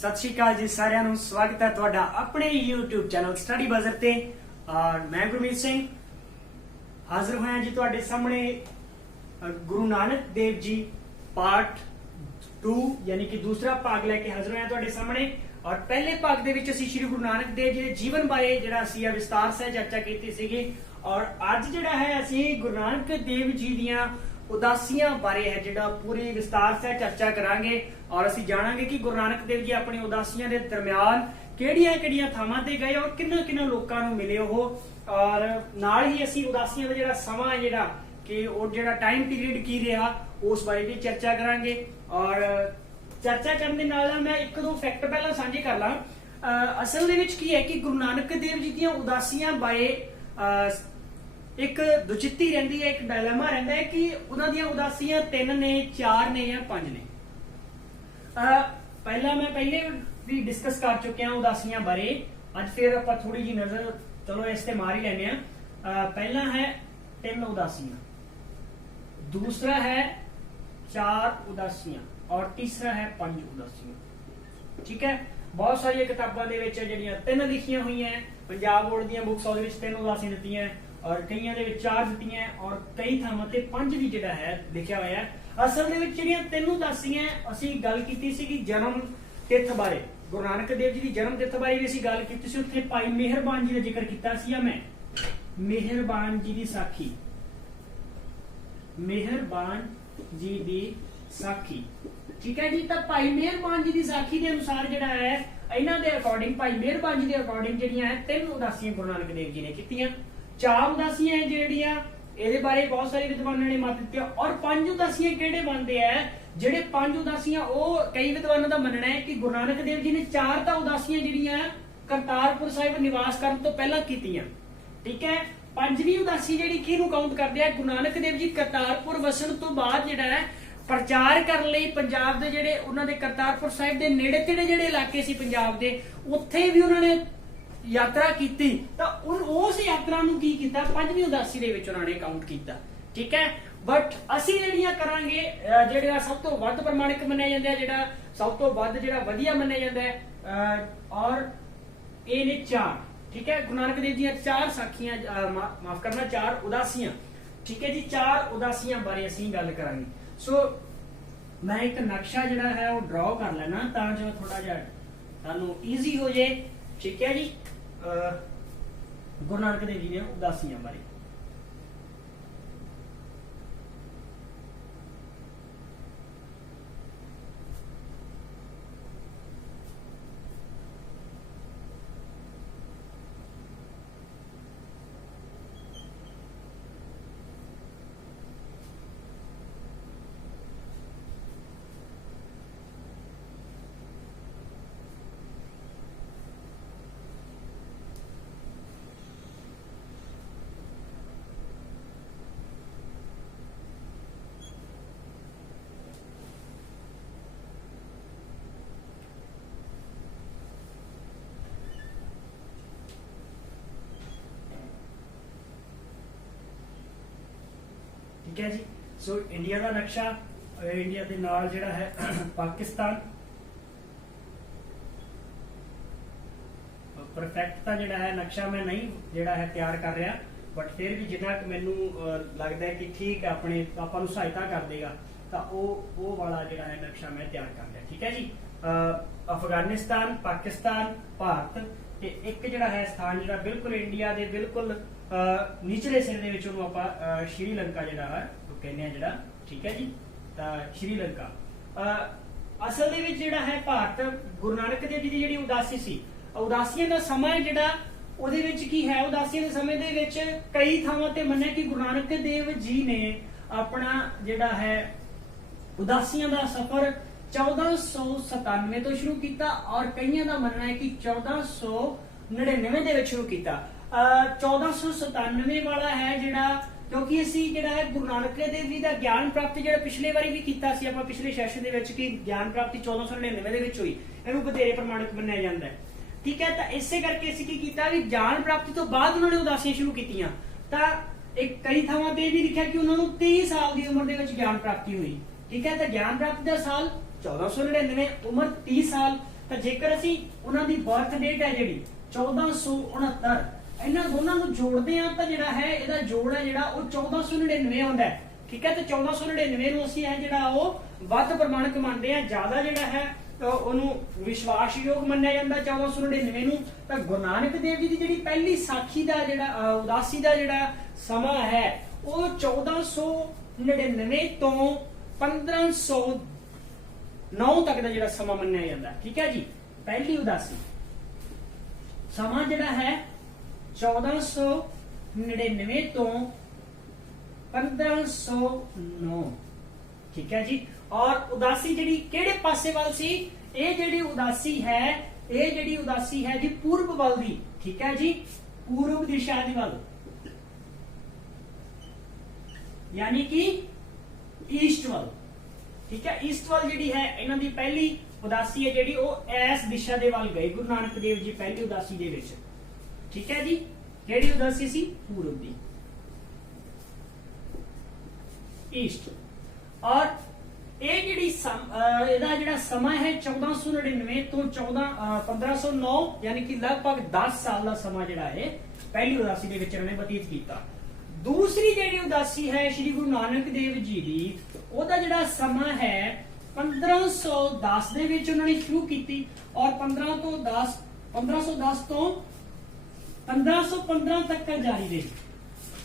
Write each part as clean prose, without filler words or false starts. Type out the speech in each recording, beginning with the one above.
सत श्री अकाल जी सारिਆਂ ਨੂੰ ਸਵਾਗਤ ਹੈ ਤੁਹਾਡਾ ਆਪਣੇ YouTube ਚੈਨਲ ਸਟੱਡੀ ਬਜ਼ਰ ਤੇ ਔਰ ਮੈਂ ਗੁਰਮੀਤ ਸਿੰਘ ਹਾਜ਼ਰ ਹੋਇਆ ਜੀ ਤੁਹਾਡੇ ਸਾਹਮਣੇ ਗੁਰੂ ਨਾਨਕ ਦੇਵ ਜੀ ਪਾਰਟ 2 ਯਾਨੀ ਕਿ ਦੂਸਰਾ ਭਾਗ ਲੈ ਕੇ ਹਾਜ਼ਰ ਹੋਇਆ ਤੁਹਾਡੇ ਸਾਹਮਣੇ ਔਰ ਪਹਿਲੇ ਭਾਗ ਦੇ ਵਿੱਚ ਅਸੀਂ ਸ੍ਰੀ ਗੁਰੂ ਨਾਨਕ ਦੇਵ ਜੀ ਦੇ ਜੀਵਨ ਬਾਰੇ ਜਿਹੜਾ ਅਸੀਂ ਵਿਸਤਾਰ ਸਹਿ ਚਰਚਾ ਕੀਤੀ ਸੀਗੀ ਔਰ ਅੱਜ ਜਿਹੜਾ ਹੈ ਅਸੀਂ ਗੁਰੂ ਨਾਨਕ ਦੇਵ ਜੀ ਦੀਆਂ ਉਦਾਸੀਆਂ ਬਾਰੇ ਹੈ ਜਿਹੜਾ ਪੂਰੀ ਵਿਸਤਾਰ ਸਹਿ ਚਰਚਾ ਕਰਾਂਗੇ ਔਰ ਅਸੀਂ ਜਾਣਾਂਗੇ ਕਿ ਗੁਰੂ ਨਾਨਕ ਦੇਵ ਜੀ ਆਪਣੀ ਉਦਾਸੀਆਂ ਦੇ ਦਰਮਿਆਨ ਕਿਹੜੀਆਂ ਥਾਵਾਂ ਤੇ ਗਏ ਔਰ ਕਿੰਨਾ ਲੋਕਾਂ ਨੂੰ ਮਿਲੇ ਉਹ ਔਰ ਨਾਲ ਹੀ ਅਸੀਂ ਉਦਾਸੀਆਂ ਦਾ ਜਿਹੜਾ ਸਮਾਂ ਹੈ ਜਿਹੜਾ ਕਿ ਉਹ ਜਿਹੜਾ ਟਾਈਮ ਪੀਰੀਅਡ ਕੀ ਰਿਹਾ ਉਸ ਬਾਰੇ ਵੀ ਚਰਚਾ ਕਰਾਂਗੇ ਔਰ ਚਰਚਾ ਕਰਨ ਦੇ ਨਾਲ ਮੈਂ ਇੱਕ ਦੋ ਫੈਕਟ ਪਹਿਲਾਂ ਸਾਂਝੇ ਕਰ ਲਾਂ। ਅਸਲ ਦੇ ਵਿੱਚ ਕੀ ਹੈ ਕਿ ਗੁਰੂ ਨਾਨਕ ਦੇਵ ਜੀ ਦੀਆਂ ਉਦਾਸੀਆਂ ਬਾਰੇ ਇੱਕ ਦੁਚਿੱਤੀ ਰਹਿੰਦੀ ਹੈ, ਇੱਕ ਡਾਇਲੇਮਾ ਰਹਿੰਦਾ ਹੈ ਕਿ ਉਹਨਾਂ ਦੀਆਂ ਉਦਾਸੀਆਂ 3 ਨੇ 4 ਨੇ ਜਾਂ 5 ਨੇ। ਪਹਿਲੇ ਵੀ ਡਿਸਕਸ ਕਰ ਚੁੱਕੇ ਹਾਂ ਉਦਾਸੀਆਂ ਬਾਰੇ। ਅੱਜ ਫਿਰ ਆਪਾਂ ਥੋੜੀ ਜੀ ਨਜ਼ਰ ਚਲੋ ਇਸ ਤੇ ਮਾਰ ਹੀ ਲੈਨੇ ਆ। ਪਹਿਲਾ ਹੈ 3 ਉਦਾਸੀਆਂ, दूसरा है 4 ਉਦਾਸੀਆਂ और तीसरा है 5 ਉਦਾਸੀਆਂ। ठीक है, बहुत सारी किताबों ਦੇ ਵਿੱਚ ਜਿਹੜੀਆਂ 3 ਲਿਖੀਆਂ ਹੋਈਆਂ ਪੰਜਾਬ ਬੋਰਡ ਦੀਆਂ ਬੁੱਕਸ ਉਹਦੇ ਵਿੱਚ 3 ਉਦਾਸੀਆਂ ਦਿੱਤੀਆਂ ਔਰ ਕਈਆਂ ਦੇ ਵਿੱਚ 4 ਦਿੱਤੀਆਂ ਔਰ ਕਈ ਥਾਵਾਂ ਤੇ 5 ਵੀ ਜਿਹੜਾ ਹੈ ਲਿਖਿਆ ਹੋਇਆ ਹੈ। ਅਸਲ ਦੇ ਵਿੱਚ ਜਿਹੜੀਆਂ 3 ਉਦਾਸੀਆਂ ਅਸੀਂ ਗੱਲ ਕੀਤੀ ਸੀ ਕਿ ਜਨਮ ਤਿਥ ਬਾਰੇ, ਗੁਰੂ ਨਾਨਕ ਦੇਵ ਜੀ ਦੀ ਜਨਮ ਤਿਥ ਬਾਰੇ ਵੀ ਅਸੀਂ ਗੱਲ ਕੀਤੀ ਸੀ। ਉੱਥੇ ਭਾਈ ਮਿਹਰਬਾਨ ਜੀ ਦਾ ਜ਼ਿਕਰ ਕੀਤਾ ਸੀ ਮੈਂ, ਮਿਹਰਬਾਨ ਜੀ ਦੀ ਸਾਖੀ, ਮਿਹਰਬਾਨ ਜੀ ਦੀ ਸਾਖੀ। ठीक है जी, तो भाई मेहरबान जी की साखी के अनुसार जिहड़ा है इन्हां दे अकॉर्डिंग भाई मेहरबान जी के अकॉर्डिंग जिहड़ियां है 3 उदासियां गुरु नानक देव जी ने कीतियां। 4 उदासियां जिहड़ियां इहदे बारे बहुत सारे विद्वानां ने मत दित्ते और 5 उदासियां किहड़े बनदे है जिहड़े 5 उदासियां ਉਹ कई विद्वानां दा ਮੰਨਣਾ है कि गुरु नानक देव जी ने 4 ਤਾਂ ਉਦਾਸੀਆਂ ਜਿਹੜੀਆਂ ਕਰਤਾਰਪੁਰ ਸਾਹਿਬ ਨਿਵਾਸ ਕਰਨ ਤੋਂ ਪਹਿਲਾਂ ਕੀਤੀਆਂ। ठीक है, 5ਵੀਂ ਉਦਾਸੀ ਜਿਹੜੀ ਕਿਹਨੂੰ ਕਾਊਂਟ ਕਰਦੇ ਆ? ਗੁਰੂ ਨਾਨਕ ਦੇਵ ਜੀ ਕਰਤਾਰਪੁਰ ਵਸਣ ਤੋਂ ਬਾਅਦ ਜਿਹੜਾ ਹੈ ਪ੍ਰਚਾਰ ਕਰਨ ਲਈ ਪੰਜਾਬ ਦੇ ਜਿਹੜੇ ਉਹਨਾਂ ਦੇ ਕਰਤਾਰਪੁਰ ਸਾਹਿਬ ਦੇ ਨੇੜੇ ਤੇੜੇ ਜਿਹੜੇ ਇਲਾਕੇ ਸੀ ਪੰਜਾਬ ਦੇ, ਉੱਥੇ ਵੀ ਉਹਨਾਂ ਨੇ ਯਾਤਰਾ ਕੀਤੀ ਤਾਂ ਉਸ ਯਾਤਰਾ ਨੂੰ ਕੀ ਕੀਤਾ? 5ਵੀਂ ਉਦਾਸੀ ਦੇ ਵਿੱਚ ਉਹਨਾਂ ਨੇ ਕਾਊਂਟ ਕੀਤਾ। ਠੀਕ ਹੈ, ਬਟ ਅਸੀਂ ਜਿਹੜੀਆਂ ਕਰਾਂਗੇ ਜਿਹੜਾ ਸਭ ਤੋਂ ਵੱਧ ਪ੍ਰਮਾਣਿਕ ਮੰਨਿਆ ਜਾਂਦਾ ਹੈ, ਜਿਹੜਾ ਸਭ ਤੋਂ ਵੱਧ ਜਿਹੜਾ ਵਧੀਆ ਮੰਨਿਆ ਜਾਂਦਾ ਹੈ ਔਰ ਇਹ ਨੇ 4। ਠੀਕ ਹੈ, ਗੁਰੂ ਨਾਨਕ ਦੇਵ ਦੀਆਂ 4 ਸਾਖੀਆਂ, ਮਾਫ ਕਰਨਾ 4 ਉਦਾਸੀਆਂ। ਠੀਕ ਹੈ ਜੀ, 4 ਉਦਾਸੀਆਂ ਬਾਰੇ ਅਸੀਂ ਗੱਲ ਕਰਾਂਗੇ। ਸੋ ਮੈਂ ਇੱਕ ਨਕਸ਼ਾ ਜਿਹੜਾ ਹੈ ਉਹ ਡਰਾ ਕਰ ਲੈਣਾ ਤਾਂ ਜੋ ਥੋੜਾ ਜਿਹਾ ਤੁਹਾਨੂੰ ਈਜ਼ੀ ਹੋ ਜਾਏ। ਠੀਕ ਹੈ ਜੀ, ਗੁਰੂ ਨਾਨਕ ਦੇਵ ਜੀ ਦੀਆਂ ਉਦਾਸੀਆਂ ਬਾਰੇ। ठीक है जी, सो इंडिया का नक्शा, इंडिया के नाल जिहड़ा है पाकिस्तान, परफेक्ट तो जिहड़ा है नक्शा मैं नहीं जिहड़ा है तैयार कर रहा, बट फिर भी जितना मैनू लगता है कि ठीक है अपने आपां नूं सहायता कर देगा तो वो वाला जिहड़ा है नक्शा मैं तैयार कर लिया। ठीक है जी, अफगानिस्तान, पाकिस्तान, भारत ते एक जिहड़ा है स्थान जिहड़ा बिल्कुल इंडिया दे बिल्कुल नीचले सिर दे विच ओनू आपां श्रीलंका जिहड़ा है वो कहने आ जिहड़ा। ठीक है जी, श्रीलंका असल दे विच जिहड़ा है भारत गुरु नानक देव जी दी जिहड़ी उदासी सी, उदासियां दा समां जिहड़ा ਉਹਦੇ ਵਿੱਚ ਕੀ ਹੈ? ਉਦਾਸੀਆਂ ਦੇ ਸਮੇਂ ਦੇ ਵਿੱਚ ਕਈ ਥਾਵਾਂ ਤੇ ਮੰਨਿਆ ਕਿ ਗੁਰੂ ਨਾਨਕ ਦੇਵ ਜੀ ਨੇ ਆਪਣਾ ਜਿਹੜਾ ਹੈ ਉਦਾਸੀਆਂ ਦਾ ਸਫ਼ਰ 1497 ਤੋਂ ਸ਼ੁਰੂ ਕੀਤਾ ਔਰ ਕਈਆਂ ਦਾ ਮੰਨਣਾ ਹੈ ਕਿ 1499 ਦੇ ਵਿੱਚ ਸ਼ੁਰੂ ਕੀਤਾ। 1497 ਵਾਲਾ ਹੈ ਜਿਹੜਾ ਕਿਉਂਕਿ ਅਸੀਂ ਜਿਹੜਾ ਹੈ ਗੁਰੂ ਨਾਨਕ ਦੇਵ ਜੀ ਦਾ ਗਿਆਨ ਪ੍ਰਾਪਤੀ ਜਿਹੜਾ ਪਿਛਲੇ ਵਾਰੀ ਵੀ ਕੀਤਾ ਸੀ ਆਪਾਂ ਪਿਛਲੇ ਸੈਸ਼ਨ ਦੇ ਵਿੱਚ ਕਿ ਗਿਆਨ ਪ੍ਰਾਪਤੀ 1499 ਦੇ ਵਿੱਚ ਹੋਈ, ਇਹਨੂੰ ਵਧੇਰੇ ਪ੍ਰਮਾਣਿਕ ਮੰਨਿਆ ਜਾਂਦਾ ਹੈ। ਠੀਕ ਹੈ, ਤਾਂ ਇਸੇ ਕਰਕੇ ਅਸੀਂ ਕੀ ਕੀਤਾ ਵੀ ਗਿਆਨ ਪ੍ਰਾਪਤੀ ਤੋਂ ਬਾਅਦ ਉਹਨਾਂ ਨੇ ਉਦਾਸੀਆਂ ਸ਼ੁਰੂ ਕੀਤੀਆਂ ਤਾਂ एक कई थावां ते भी लिखा कि उन्होंने 23 साल की उम्र ज्ञान प्राप्ति हुई। ठीक है, तो ज्ञान प्राप्ति का साल 1499, उम्र 30 साल ਤਾਂ ਜੇਕਰ ਅਸੀਂ ਉਹਨਾਂ ਦੀ ਬਰਥ ਡੇਟ ਹੈ ਜਿਹੜੀ 1469, ਇਹਨਾਂ ਦੋਨਾਂ ਨੂੰ ਜੋੜਦੇ ਆ ਤਾਂ ਜਿਹੜਾ ਹੈ ਇਹਦਾ ਜੋੜ ਹੈ ਜਿਹੜਾ ਉਹ 1499 ਆਉਂਦਾ ਹੈ। ਠੀਕ ਹੈ, ਤੇ 1499 ਨੂੰ ਅਸੀਂ ਇਹ ਜਿਹੜਾ ਉਹ ਵੱਧ ਪ੍ਰਮਾਣਿਕ ਮੰਨਦੇ ਆ, ਜ਼ਿਆਦਾ ਜਿਹੜਾ ਹੈ ਉਹਨੂੰ ਵਿਸ਼ਵਾਸਯੋਗ ਮੰਨਿਆ ਜਾਂਦਾ 1499 ਨੂੰ। ਤਾਂ ਗੁਰੂ ਨਾਨਕ ਦੇਵ ਜੀ ਦੀ ਜਿਹੜੀ ਪਹਿਲੀ ਸਾਖੀ ਦਾ ਜਿਹੜਾ ਉਦਾਸੀ ਦਾ ਜਿਹੜਾ ਸਮਾਂ ਹੈ ਉਹ 1499 ਤੋਂ 1509 ਤੱਕ ਦਾ ਜਿਹੜਾ ਸਮਾਂ ਮੰਨਿਆ ਜਾਂਦਾ। ਠੀਕ ਹੈ ਜੀ, ਪਹਿਲੀ ਉਦਾਸੀ ਸਮਾਂ ਜਿਹੜਾ ਹੈ 1499 ਤੋਂ 1509। ਠੀਕ ਹੈ ਜੀ, ਔਰ ਉਦਾਸੀ ਜਿਹੜੀ ਕਿਹੜੇ ਪਾਸੇ ਵੱਲ ਸੀ? ਇਹ ਜਿਹੜੀ ਉਦਾਸੀ ਹੈ ਜੀ ਪੂਰਬ ਵੱਲ ਦੀ। ਠੀਕ ਹੈ ਜੀ, ਪੂਰਬ ਦਿਸ਼ਾ ਦੀ ਵੱਲ, ਯਾਨੀ ਕਿ ਈਸਟ ਵੱਲ। ਠੀਕ ਹੈ, ਈਸਟ ਵੱਲ ਜਿਹੜੀ ਹੈ ਇਹਨਾਂ ਦੀ ਪਹਿਲੀ ਉਦਾਸੀ ਹੈ ਜਿਹੜੀ ਉਹ ਇਸ ਦਿਸ਼ਾ ਦੇ ਵੱਲ ਗਏ ਗੁਰੂ ਨਾਨਕ ਦੇਵ ਜੀ ਪਹਿਲੀ ਉਦਾਸੀ ਦੇ ਵਿੱਚ। ਠੀਕ ਹੈ ਜੀ, ਕਿਹੜੀ ਉਦਾਸੀ ਸੀ? ਪੂਰਬ ਦੀ, ਈਸਟ। ਔਰ ਇਹ ਜਿਹੜੀ ਇਹਦਾ ਜਿਹੜਾ ਸਮਾਂ ਹੈ 1499 ਤੋਂ 1509, ਯਾਨੀ ਕਿ ਲਗਭਗ 10 ਸਾਲ ਦਾ ਸਮਾਂ ਜਿਹੜਾ ਹੈ ਪਹਿਲੀ ਉਦਾਸੀ ਦੇ ਵਿੱਚ ਇਹਨਾਂ ਨੇ ਬਤੀਤ ਕੀਤਾ। ਦੂਸਰੀ ਜਿਹੜੀ ਉਦਾਸੀ ਹੈ ਸ਼੍ਰੀ ਗੁਰੂ ਨਾਨਕ ਦੇਵ ਜੀ ਦੀ, ਉਹਦਾ ਜਿਹੜਾ ਸਮਾਂ ਹੈ 1510 ਦੇ ਵਿੱਚ ਉਹਨਾਂ ਨੇ ਸ਼ੁਰੂ ਕੀਤੀ ਔਰ 1510 ਤੋਂ 1515 ਤੱਕ ਜਾਰੀ ਰਹੀ।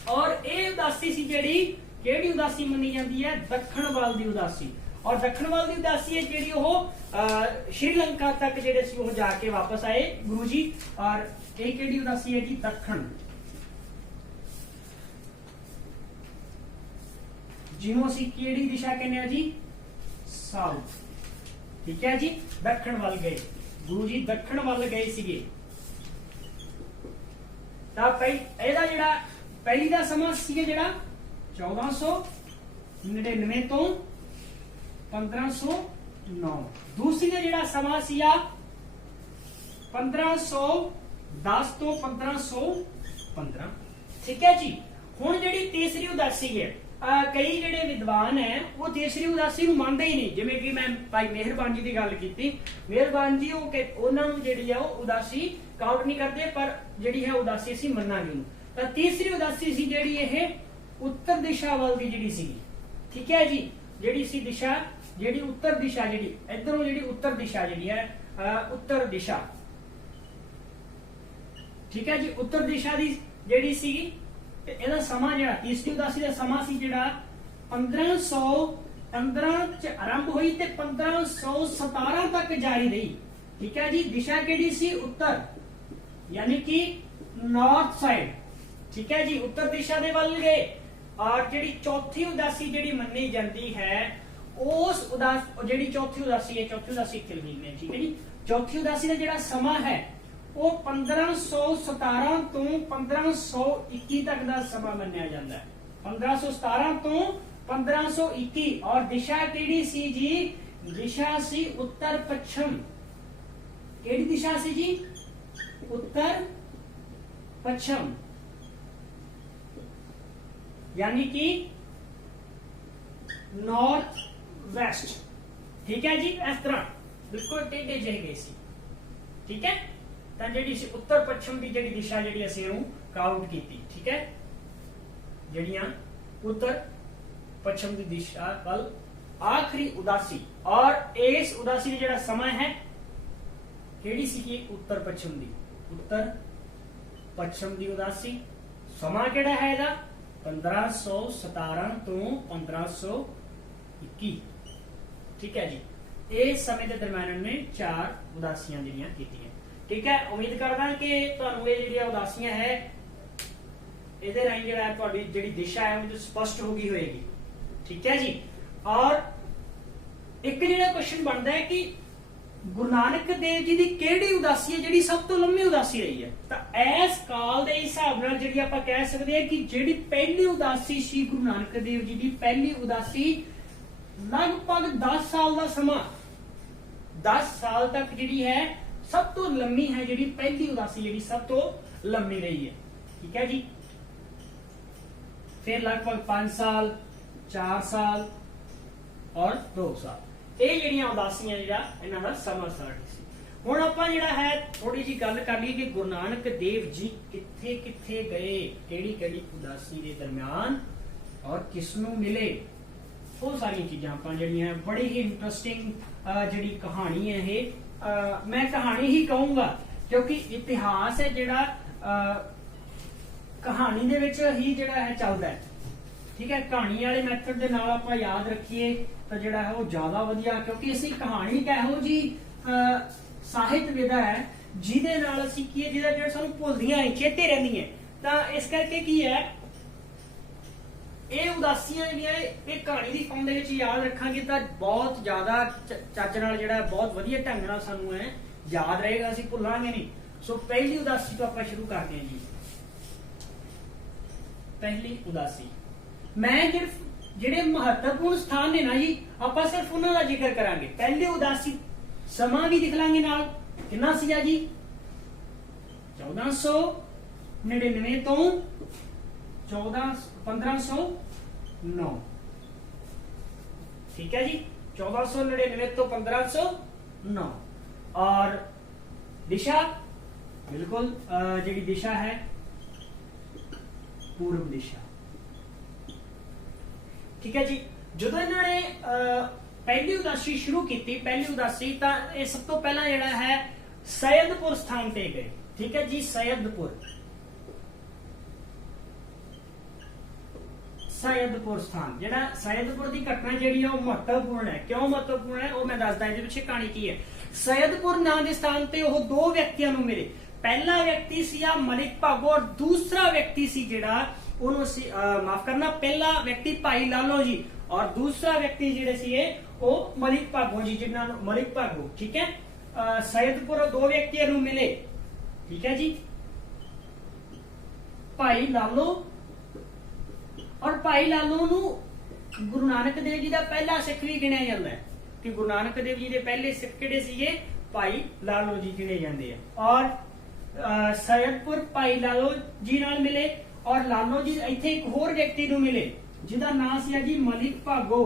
ਔਰ ਇਹ ਉਦਾਸੀ ਸੀ ਜਿਹੜੀ ਕਿਹੜੀ ਉਦਾਸੀ ਮੰਨੀ ਜਾਂਦੀ ਹੈ? ਦੱਖਣ ਵੱਲ ਦੀ ਉਦਾਸੀ। ਔਰ ਦੱਖਣ ਵੱਲ ਦੀ ਉਦਾਸੀ ਹੈ ਜਿਹੜੀ ਉਹ ਸ਼੍ਰੀਲੰਕਾ ਤੱਕ ਜਿਹੜੇ ਸੀ ਉਹ ਜਾ ਕੇ ਵਾਪਸ ਆਏ ਗੁਰੂ ਜੀ। ਔਰ ਇਹ ਕਿਹੜੀ ਉਦਾਸੀ ਹੈ ਜੀ? ਦੱਖਣ, ਜਿਹਨੂੰ ਅਸੀਂ ਕਿਹੜੀ ਦਿਸ਼ਾ ਕਹਿੰਦੇ ਆ ਜੀ? ਸਾਊਥ। ਠੀਕ ਹੈ ਜੀ, ਦੱਖਣ ਵੱਲ ਗਏ ਗੁਰੂ ਜੀ, ਦੱਖਣ ਵੱਲ ਗਏ ਸੀਗੇ। ਤਾਂ ਇਹਦਾ ਜਿਹੜਾ ਪਹਿਲੀ ਦਾ ਸਮਾਂ ਸੀਗਾ ਜਿਹੜਾ 1499 ਤੋਂ 1509। ਦੂਸਰੀ ਦਾ ਜਿਹੜਾ ਸਮਾਂ ਸੀ 1510 ਤੋਂ 1515। ਠੀਕ ਹੈ ਜੀ, ਹੁਣ ਜਿਹੜੀ ਤੀਸਰੀ ਉਦਾਸੀ ਹੈ, ਕਈ ਜਿਹੜੇ ਵਿਦਵਾਨ ਹੈ ਉਹ ਤੀਸਰੀ ਉਦਾਸੀ ਨੂੰ ਮੰਨਦੇ ਹੀ ਨਹੀਂ। ਜਿਵੇਂ ਕਿ ਮੈਂ ਭਾਈ ਮਿਹਰਬਾਨ ਜੀ ਦੀ ਗੱਲ ਕੀਤੀ, ਮਿਹਰਬਾਨ ਜੀ ਉਹਨਾਂ ਨੂੰ ਜਿਹੜੀ ਆ ਉਹ ਉਦਾਸੀ ਕਾਊਂਟ ਨਹੀਂ ਕਰਦੇ, ਪਰ ਜਿਹੜੀ ਹੈ ਉਦਾਸੀ ਅਸੀਂ ਮੰਨਾਂਗੇ। ਤਾਂ ਤੀਸਰੀ ਉਦਾਸੀ ਸੀ ਜਿਹੜੀ ਇਹ ਉੱਤਰ ਦਿਸ਼ਾ ਵੱਲ ਦੀ ਜਿਹੜੀ ਸੀ। ਠੀਕ ਹੈ ਜੀ, ਜਿਹੜੀ ਸੀ ਦਿਸ਼ਾ, ਜਿਹੜੀ ਉੱਤਰ ਦਿਸ਼ਾ, ਜਿਹੜੀ ਇਧਰੋਂ ਜਿਹੜੀ ਉੱਤਰ ਦਿਸ਼ਾ ਜਿਹੜੀ ਹੈ ਉੱਤਰ ਦਿਸ਼ਾ। ਠੀਕ ਹੈ ਜੀ, ਉੱਤਰ ਦਿਸ਼ਾ ਦੀ ਜਿਹੜੀ ਸੀਗੀ, ਤੇ ਇਹਦਾ ਸਮਾਂ ਜਿਹੜਾ ਤੀਸਰੀ ਉਦਾਸੀ ਦਾ ਸਮਾਂ ਸੀ ਜਿਹੜਾ 1515 ਚ ਆਰੰਭ ਹੋਈ ਤੇ 1517 ਤੱਕ ਜਾਰੀ ਰਹੀ। ਠੀਕ ਹੈ ਜੀ, ਦਿਸ਼ਾ ਕਿਹੜੀ ਸੀ? ਉੱਤਰ, ਯਾਨੀ ਕਿ ਨਾਰਥ ਸਾਈਡ। ਠੀਕ ਹੈ ਜੀ, ਉੱਤਰ ਦਿਸ਼ਾ ਦੇ ਵੱਲ ਗਏ। ਔਰ ਜਿਹੜੀ ਚੌਥੀ ਉਦਾਸੀ ਜਿਹੜੀ ਮੰਨੀ ਜਾਂਦੀ ਹੈ ਉਸ ਜਿਹੜੀ ਚੌਥੀ ਉਦਾਸੀ ਹੈ, ਚੌਥੀ ਉਦਾਸੀ ਇੱਥੇ ਲਿਖੀ ਹੈ। ਠੀਕ ਹੈ ਜੀ, ਚੌਥੀ ਉਦਾਸੀ ਦਾ ਜਿਹੜਾ ਸਮਾਂ ਹੈ ਉਹ 1517 ਤੋਂ 1521 ਤੱਕ ਦਾ ਸਮਾਂ ਮੰਨਿਆ ਜਾਂਦਾ ਹੈ। 1517 ਤੋਂ 1521। ਔਰ ਦਿਸ਼ਾ ਕਿਹੜੀ ਸੀ ਜੀ? ਦਿਸ਼ਾ ਸੀ ਉੱਤਰ ਪੱਛਮ। ਕਿਹੜੀ ਦਿਸ਼ਾ ਸੀ ਜੀ? ਉੱਤਰ ਪੱਛਮ, यानी कि नॉर्थ वेस्ट। ठीक है जी, इस तरह बिल्कुल टेढ़े ਜਿਹੇ ਗਏ ਸੀ। ठीक है, ਤਾਂ ਜਿਹੜੀ ਸੀ ਉੱਤਰ ਪੱਛਮ ਦੀ ਜਿਹੜੀ ਦਿਸ਼ਾ ਜਿਹੜੀ ਅਸੀਂ ਉਹ ਕਾਊਂਟ ਕੀਤੀ। ਠੀਕ ਹੈ, ਜਿਹੜੀਆਂ ਉੱਤਰ ਪੱਛਮ ਦੀ ਦਿਸ਼ਾ ਵੱਲ ਆਖਰੀ ਉਦਾਸੀ। ਔਰ ਇਸ ਉਦਾਸੀ ਦਾ ਜਿਹੜਾ ਸਮਾਂ ਹੈ ਕਿਹੜੀ ਸੀ ਕਿ ਉੱਤਰ ਪੱਛਮ ਦੀ, ਉੱਤਰ ਪੱਛਮ ਦੀ ਉਦਾਸੀ। ਸਮਾਂ ਕਿਹੜਾ ਹੈ ਇਹਦਾ? 1517 ਤੋਂ 1521। ਠੀਕ ਹੈ ਜੀ, ਇਸ ਸਮੇਂ ਦੇ ਦਰਮਿਆਨ ਨੇ 4 ਉਦਾਸੀਆਂ ਜਿਹੜੀਆਂ ਕੀਤੀਆਂ। ਠੀਕ ਹੈ, ਉਮੀਦ ਕਰਦਾ ਕਿ ਤੁਹਾਨੂੰ ਇਹ ਜਿਹੜੀਆਂ ਉਦਾਸੀਆਂ ਹੈ ਇਹਦੇ ਰਾਹੀਂ ਜਿਹੜਾ ਤੁਹਾਡੀ ਜਿਹੜੀ ਦਿਸ਼ਾ ਹੈ ਉਹ ਸਪਸ਼ਟ ਹੋ ਗਈ ਹੋਏਗੀ। ਠੀਕ ਹੈ ਜੀ, ਔਰ ਇੱਕ ਜਿਹੜਾ ਕੁਐਸਚਨ ਬਣਦਾ ਹੈ ਕਿ ਗੁਰੂ ਨਾਨਕ ਦੇਵ ਜੀ ਦੀ ਕਿਹੜੀ ਉਦਾਸੀ ਹੈ ਜਿਹੜੀ ਸਭ ਤੋਂ ਲੰਮੀ ਉਦਾਸੀ ਰਹੀ ਹੈ? ਤਾਂ ਇਸ ਕਾਲ ਦੇ ਹਿਸਾਬ ਨਾਲ ਜਿਹੜੀ ਆਪਾਂ ਕਹਿ ਸਕਦੇ ਹਾਂ ਕਿ ਜਿਹੜੀ ਪਹਿਲੀ ਉਦਾਸੀ ਸੀ ਗੁਰੂ ਨਾਨਕ ਦੇਵ ਜੀ ਦੀ ਪਹਿਲੀ ਉਦਾਸੀ ਲਗਭਗ 10 ਸਾਲ ਦਾ ਸਮਾਂ, 10 ਸਾਲ ਤੱਕ ਜਿਹੜੀ ਹੈ ਸਭ ਤੋਂ ਲੰਮੀ ਹੈ, ਜਿਹੜੀ ਪਹਿਲੀ ਉਦਾਸੀ ਜਿਹੜੀ ਸਭ ਤੋਂ ਲੰਮੀ ਰਹੀ ਹੈ। ਠੀਕ ਹੈ ਜੀ, ਫਿਰ ਲਗਭਗ 5 ਸਾਲ, 4 ਸਾਲ ਔਰ 2 ਸਾਲ, ਇਹ ਜਿਹੜੀਆਂ ਉਦਾਸੀਆਂ ਜਿਹੜਾ ਇਹਨਾਂ ਦਾ ਸਮਾਂ ਸਟਾਰਟ ਸੀ। ਹੁਣ ਆਪਾਂ ਜਿਹੜਾ ਹੈ ਥੋੜੀ ਜੀ ਗੱਲ ਕਰ ਲਈਏ ਕਿ ਗੁਰੂ ਨਾਨਕ ਦੇਵ ਜੀ ਕਿੱਥੇ ਕਿੱਥੇ ਗਏ, ਕਿਹੜੀ ਕਿਹੜੀ ਉਦਾਸੀ ਦੇ ਦਰਮਿਆਨ, ਔਰ ਕਿਸ ਨੂੰ ਮਿਲੇ। ਉਹ ਸਾਰੀਆਂ ਚੀਜ਼ਾਂ ਆਪਾਂ ਜਿਹੜੀਆਂ ਬੜੀ ਹੀ ਇੰਟਰਸਟਿੰਗ ਜਿਹੜੀ ਕਹਾਣੀ ਹੈ ਇਹ ਮੈਂ ਕਹਾਣੀ ਹੀ ਕਹੂੰਗਾ ਕਿਉਂਕਿ ਇਤਿਹਾਸ ਹੈ ਜਿਹੜਾ ਕਹਾਣੀ ਦੇ ਵਿੱਚ ਹੀ ਜਿਹੜਾ ਹੈ ਚੱਲਦਾ ਹੈ। ਠੀਕ ਹੈ, ਕਹਾਣੀ ਵਾਲੇ ਮੈਥਡ ਦੇ ਨਾਲ ਆਪਾਂ ਯਾਦ ਰੱਖੀਏ ਤਾਂ ਜਿਹੜਾ ਹੈ ਉਹ ਜ਼ਿਆਦਾ ਵਧੀਆ, ਕਿਉਂਕਿ ਅਸੀਂ ਕਹਾਣੀ ਇੱਕ ਇਹੋ ਜੀ ਸਾਹਿਤ ਵਿਧਾ ਹੈ ਜਿਹਦੇ ਨਾਲ ਅਸੀਂ ਕੀ ਹੈ ਜਿਹਦਾ ਜਿਹੜਾ ਸਾਨੂੰ ਭੁੱਲਦੀਆਂ ਨਹੀਂ, ਚੇਤੇ ਰਹਿੰਦੀਆਂ। ਤਾਂ ਇਸ ਕਰਕੇ ਕੀ ਹੈ ਇਹ ਉਦਾਸੀਆਂ ਜਿਹੜੀਆਂ ਇਹ ਕਹਾਣੀ ਦੀ ਫਾਰਮ ਦੇ ਵਿੱਚ ਯਾਦ ਰੱਖਾਂਗੇ ਤਾਂ ਬਹੁਤ ਜ਼ਿਆਦਾ ਚੱਜ ਨਾਲ ਜਿਹੜਾ ਬਹੁਤ ਵਧੀਆ ਢੰਗ ਨਾਲ ਸਾਨੂੰ ਇਹ ਯਾਦ ਰਹੇਗਾ, ਅਸੀਂ ਭੁੱਲਾਂਗੇ ਨਹੀਂ। ਸੋ ਪਹਿਲੀ ਉਦਾਸੀ ਤੋਂ ਆਪਾਂ ਸ਼ੁਰੂ ਕਰਦੇ ਹਾਂ ਜੀ। ਪਹਿਲੀ ਉਦਾਸੀ ਮੈਂ ਜਿਹੜੇ ਮਹੱਤਵਪੂਰਨ ਸਥਾਨ ਨੇ ਨਾ ਜੀ ਆਪਾਂ ਸਿਰਫ ਉਹਨਾਂ ਦਾ ਜ਼ਿਕਰ ਕਰਾਂਗੇ। ਪਹਿਲੀ ਉਦਾਸੀ ਸਮਾਂ ਵੀ ਦਿਖ ਲਾਂਗੇ ਨਾਲ, ਕਿੰਨਾ ਸੀਗਾ ਜੀ 1499 ਤੋਂ 1509। ठीक है जी, 1499 तो 1509। और दिशा बिल्कुल जी दिशा है पूर्व दिशा। ठीक है जी, जो इन्होंने पहली उदासी शुरू की, पहली उदासी तो ये सब तो पहला जिहड़ा है सैयदपुर स्थान ते गए। ठीक है जी, सैयदपुर स्थान ਜਿਹੜਾ ਸੈयदपुर ਦੀ ਘਟਨਾ ਜਿਹੜੀ ਉਹ ਮਹੱਤਵਪੂਰਨ ਹੈ। ਕਿਉਂ ਮਹੱਤਵਪੂਰਨ ਹੈ ਉਹ ਮੈਂ ਦੱਸਦਾ, ਇਹਦੇ ਪਿੱਛੇ ਕਹਾਣੀ ਕੀ ਹੈ। ਸੈयदपुर ਨਾਂ ਦੇ ਸਥਾਨ ਤੇ ਉਹ ਦੋ ਵਿਅਕਤੀਆਂ ਨੂੰ ਮਿਲੇ। ਪਹਿਲਾ ਵਿਅਕਤੀ ਸੀ ਆ ਮਲਿਕ ਭਾਗੋ ਔਰ ਦੂਸਰਾ ਵਿਅਕਤੀ ਸੀ ਜਿਹੜਾ ਉਹਨੂੰ ਮਾਫ ਕਰਨਾ, ਪਹਿਲਾ ਵਿਅਕਤੀ ਭਾਈ ਲਾਲੋ ਜੀ ਔਰ ਦੂਸਰਾ ਵਿਅਕਤੀ ਜਿਹੜੇ ਸੀ ਉਹ ਮਲਿਕ ਭਾਗੋ ਜੀ, ਜਿਹਨਾਂ ਨੂੰ ਮਲਿਕ ਭਾਗੋ। ਠੀਕ ਹੈ, ਸੈयदपुर ਦੋ ਵਿਅਕਤੀਆਂ ਨੂੰ ਮਿਲੇ। ਠੀਕ ਹੈ ਜੀ, ਭਾਈ ਲਾਲੋ और भाई लालो नू गुरु नानक देव जी का पहला सिख भी गिणिया जाता है कि गुरु नानक देव जी के पहले सिख किहड़े सीगे, भाई लालो जी गिणे जाते हैं। और सैयदपुर भाई लालो जी नाल मिले और लालो जी इत्थे एक होर व्यक्ति नू मिले जिहदा नाम सी जी मलिक भागो।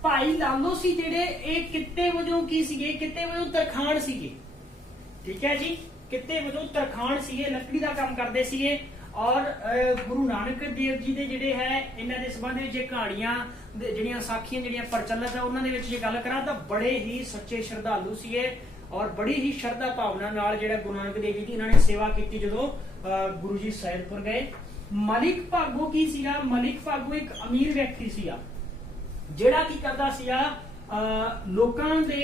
भाई लालो सी जिहड़े एक किते वजों की सीगे, किते वजों तरखान सीगे। ठीक है जी, किते वजों तरखान सीगे, लकड़ी का काम करते सीगे। और गुरु नानक देव जी दे जिहड़े है इन्हां दे संबंध विच कहानियां जिहड़ियां साखियां जिहड़ियां प्रचलित है उन्हां दे विच जे गल करां तां बड़े ही सच्चे श्रद्धालु सीगे और बड़ी ही श्रद्धा भावना नाल जिहड़ा गुरु नानक देव जी दी इन्हां ने सेवा कीती जदों गुरु जी सैयदपुर गए। मलिक भागो की सीगा, मलिक भागो एक अमीर व्यक्ति सीगा जिहड़ा की करदा सीगा लोकां दे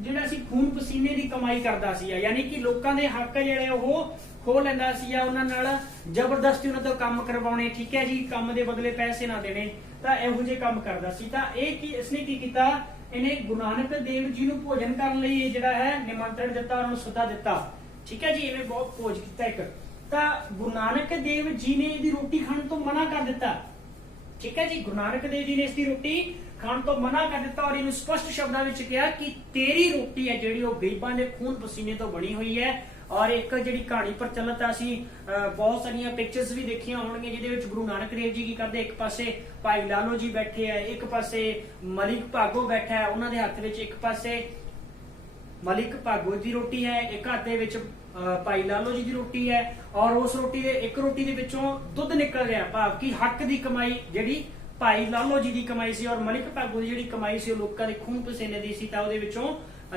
ਜਿਹੜਾ ਸੀ ਖੂਨ ਪਸੀਨੇ ਦੀ ਕਮਾਈ ਕਰਦਾ ਸੀ, ਯਾਨੀ ਕਿ ਲੋਕਾਂ ਦੇ ਹੱਕ ਜਿਹੜੇ ਉਹ ਖੋ ਲੈਂਦਾ ਸੀ, ਉਹਨਾਂ ਨਾਲ ਜ਼ਬਰਦਸਤੀ ਉਹਨਾਂ ਤੋਂ ਕੰਮ ਕਰਵਾਉਣੇ। ਠੀਕ ਹੈ ਜੀ, ਕੰਮ ਦੇ ਬਦਲੇ ਪੈਸੇ ਨਾ ਦੇਣੇ, ਤਾਂ ਇਹੋ ਜਿਹੇ ਕੰਮ ਕਰਦਾ ਸੀ। ਤਾਂ ਇਹ ਕੀ ਇਸਨੇ ਕੀ ਕੀਤਾ, ਇਹਨੇ ਗੁਰੂ ਨਾਨਕ ਦੇਵ ਜੀ ਨੂੰ ਭੋਜਨ ਕਰਨ ਲਈ ਜਿਹੜਾ ਹੈ ਨਿਮੰਤਰਣ ਦਿੱਤਾ, ਉਹਨਾਂ ਨੂੰ ਸੱਦਾ ਦਿੱਤਾ। ਠੀਕ ਹੈ ਜੀ, ਇਹਨੇ ਬਹੁਤ ਭੋਜ ਕੀਤਾ ਇੱਕ। ਤਾਂ ਗੁਰੂ ਨਾਨਕ ਦੇਵ ਜੀ ਨੇ ਇਹਦੀ ਰੋਟੀ ਖਾਣ ਤੋਂ ਮਨਾ ਕਰ ਦਿੱਤਾ। ਠੀਕ ਹੈ ਜੀ, ਗੁਰੂ ਨਾਨਕ ਦੇਵ ਜੀ ਨੇ ਇਸ ਦੀ ਰੋਟੀ ਖਾਣ ਤੋਂ ਮਨਾ ਕਰ ਦਿੱਤਾ और ਇਹਨੂੰ ਸਪਸ਼ਟ ਸ਼ਬਦਾਂ ਵਿੱਚ ਕਿਹਾ ਕਿ ਤੇਰੀ ਰੋਟੀ ਹੈ ਜਿਹੜੀ ਉਹ ਗਰੀਬਾਂ ਦੇ ਖੂਨ ਪਸੀਨੇ ਤੋਂ ਬਣੀ ਹੋਈ ਹੈ। ਔਰ ਇੱਕ ਜਿਹੜੀ ਕਹਾਣੀ ਪ੍ਰਚਲਿਤ ਆ, ਅਸੀਂ ਬਹੁਤ ਸਾਰੀਆਂ ਪਿਕਚਰਸ ਵੀ ਦੇਖੀਆਂ ਹੋਣਗੀਆਂ ਜਿਹਦੇ ਵਿੱਚ ਗੁਰੂ ਨਾਨਕ ਦੇਵ ਜੀ ਕੀ ਕਰਦੇ, ਇੱਕ ਪਾਸੇ ਭਾਈ ਲਾਲੋ ਜੀ ਬੈਠੇ ਆ, ਇੱਕ ਪਾਸੇ ਮਲਿਕ ਭਾਗੋ ਬੈਠਾ ਹੈ, ਉਹਨਾਂ ਦੇ ਹੱਥ ਵਿੱਚ ਇੱਕ ਪਾਸੇ ਮਲਿਕ ਭਾਗੋ ਦੀ ਰੋਟੀ ਹੈ, ਇੱਕ ਹੱਥ ਦੇ ਵਿੱਚ ਭਾਈ ਲਾਲੋ ਜੀ ਦੀ ਰੋਟੀ ਹੈ। ਔਰ ਉਸ ਰੋਟੀ ਦੇ ਇੱਕ ਰੋਟੀ ਦੇ ਵਿੱਚੋਂ ਦੁੱਧ ਨਿਕਲ ਰਿਹਾ, ਭਾਵ ਕਿ ਹੱਕ ਦੀ ਕਮਾਈ ਜਿਹੜੀ ਭਾਈ ਲਾਲੋ ਜੀ ਦੀ ਕਮਾਈ ਸੀ ਔਰ ਮਲਿਕ ਭਾਗੋ ਦੀ ਜਿਹੜੀ ਕਮਾਈ ਸੀ ਉਹ ਲੋਕਾਂ ਦੇ ਖੂਨ ਪਸੀਨੇ ਦੀ ਸੀ। ਤਾਂ ਉਹਦੇ ਵਿੱਚੋਂ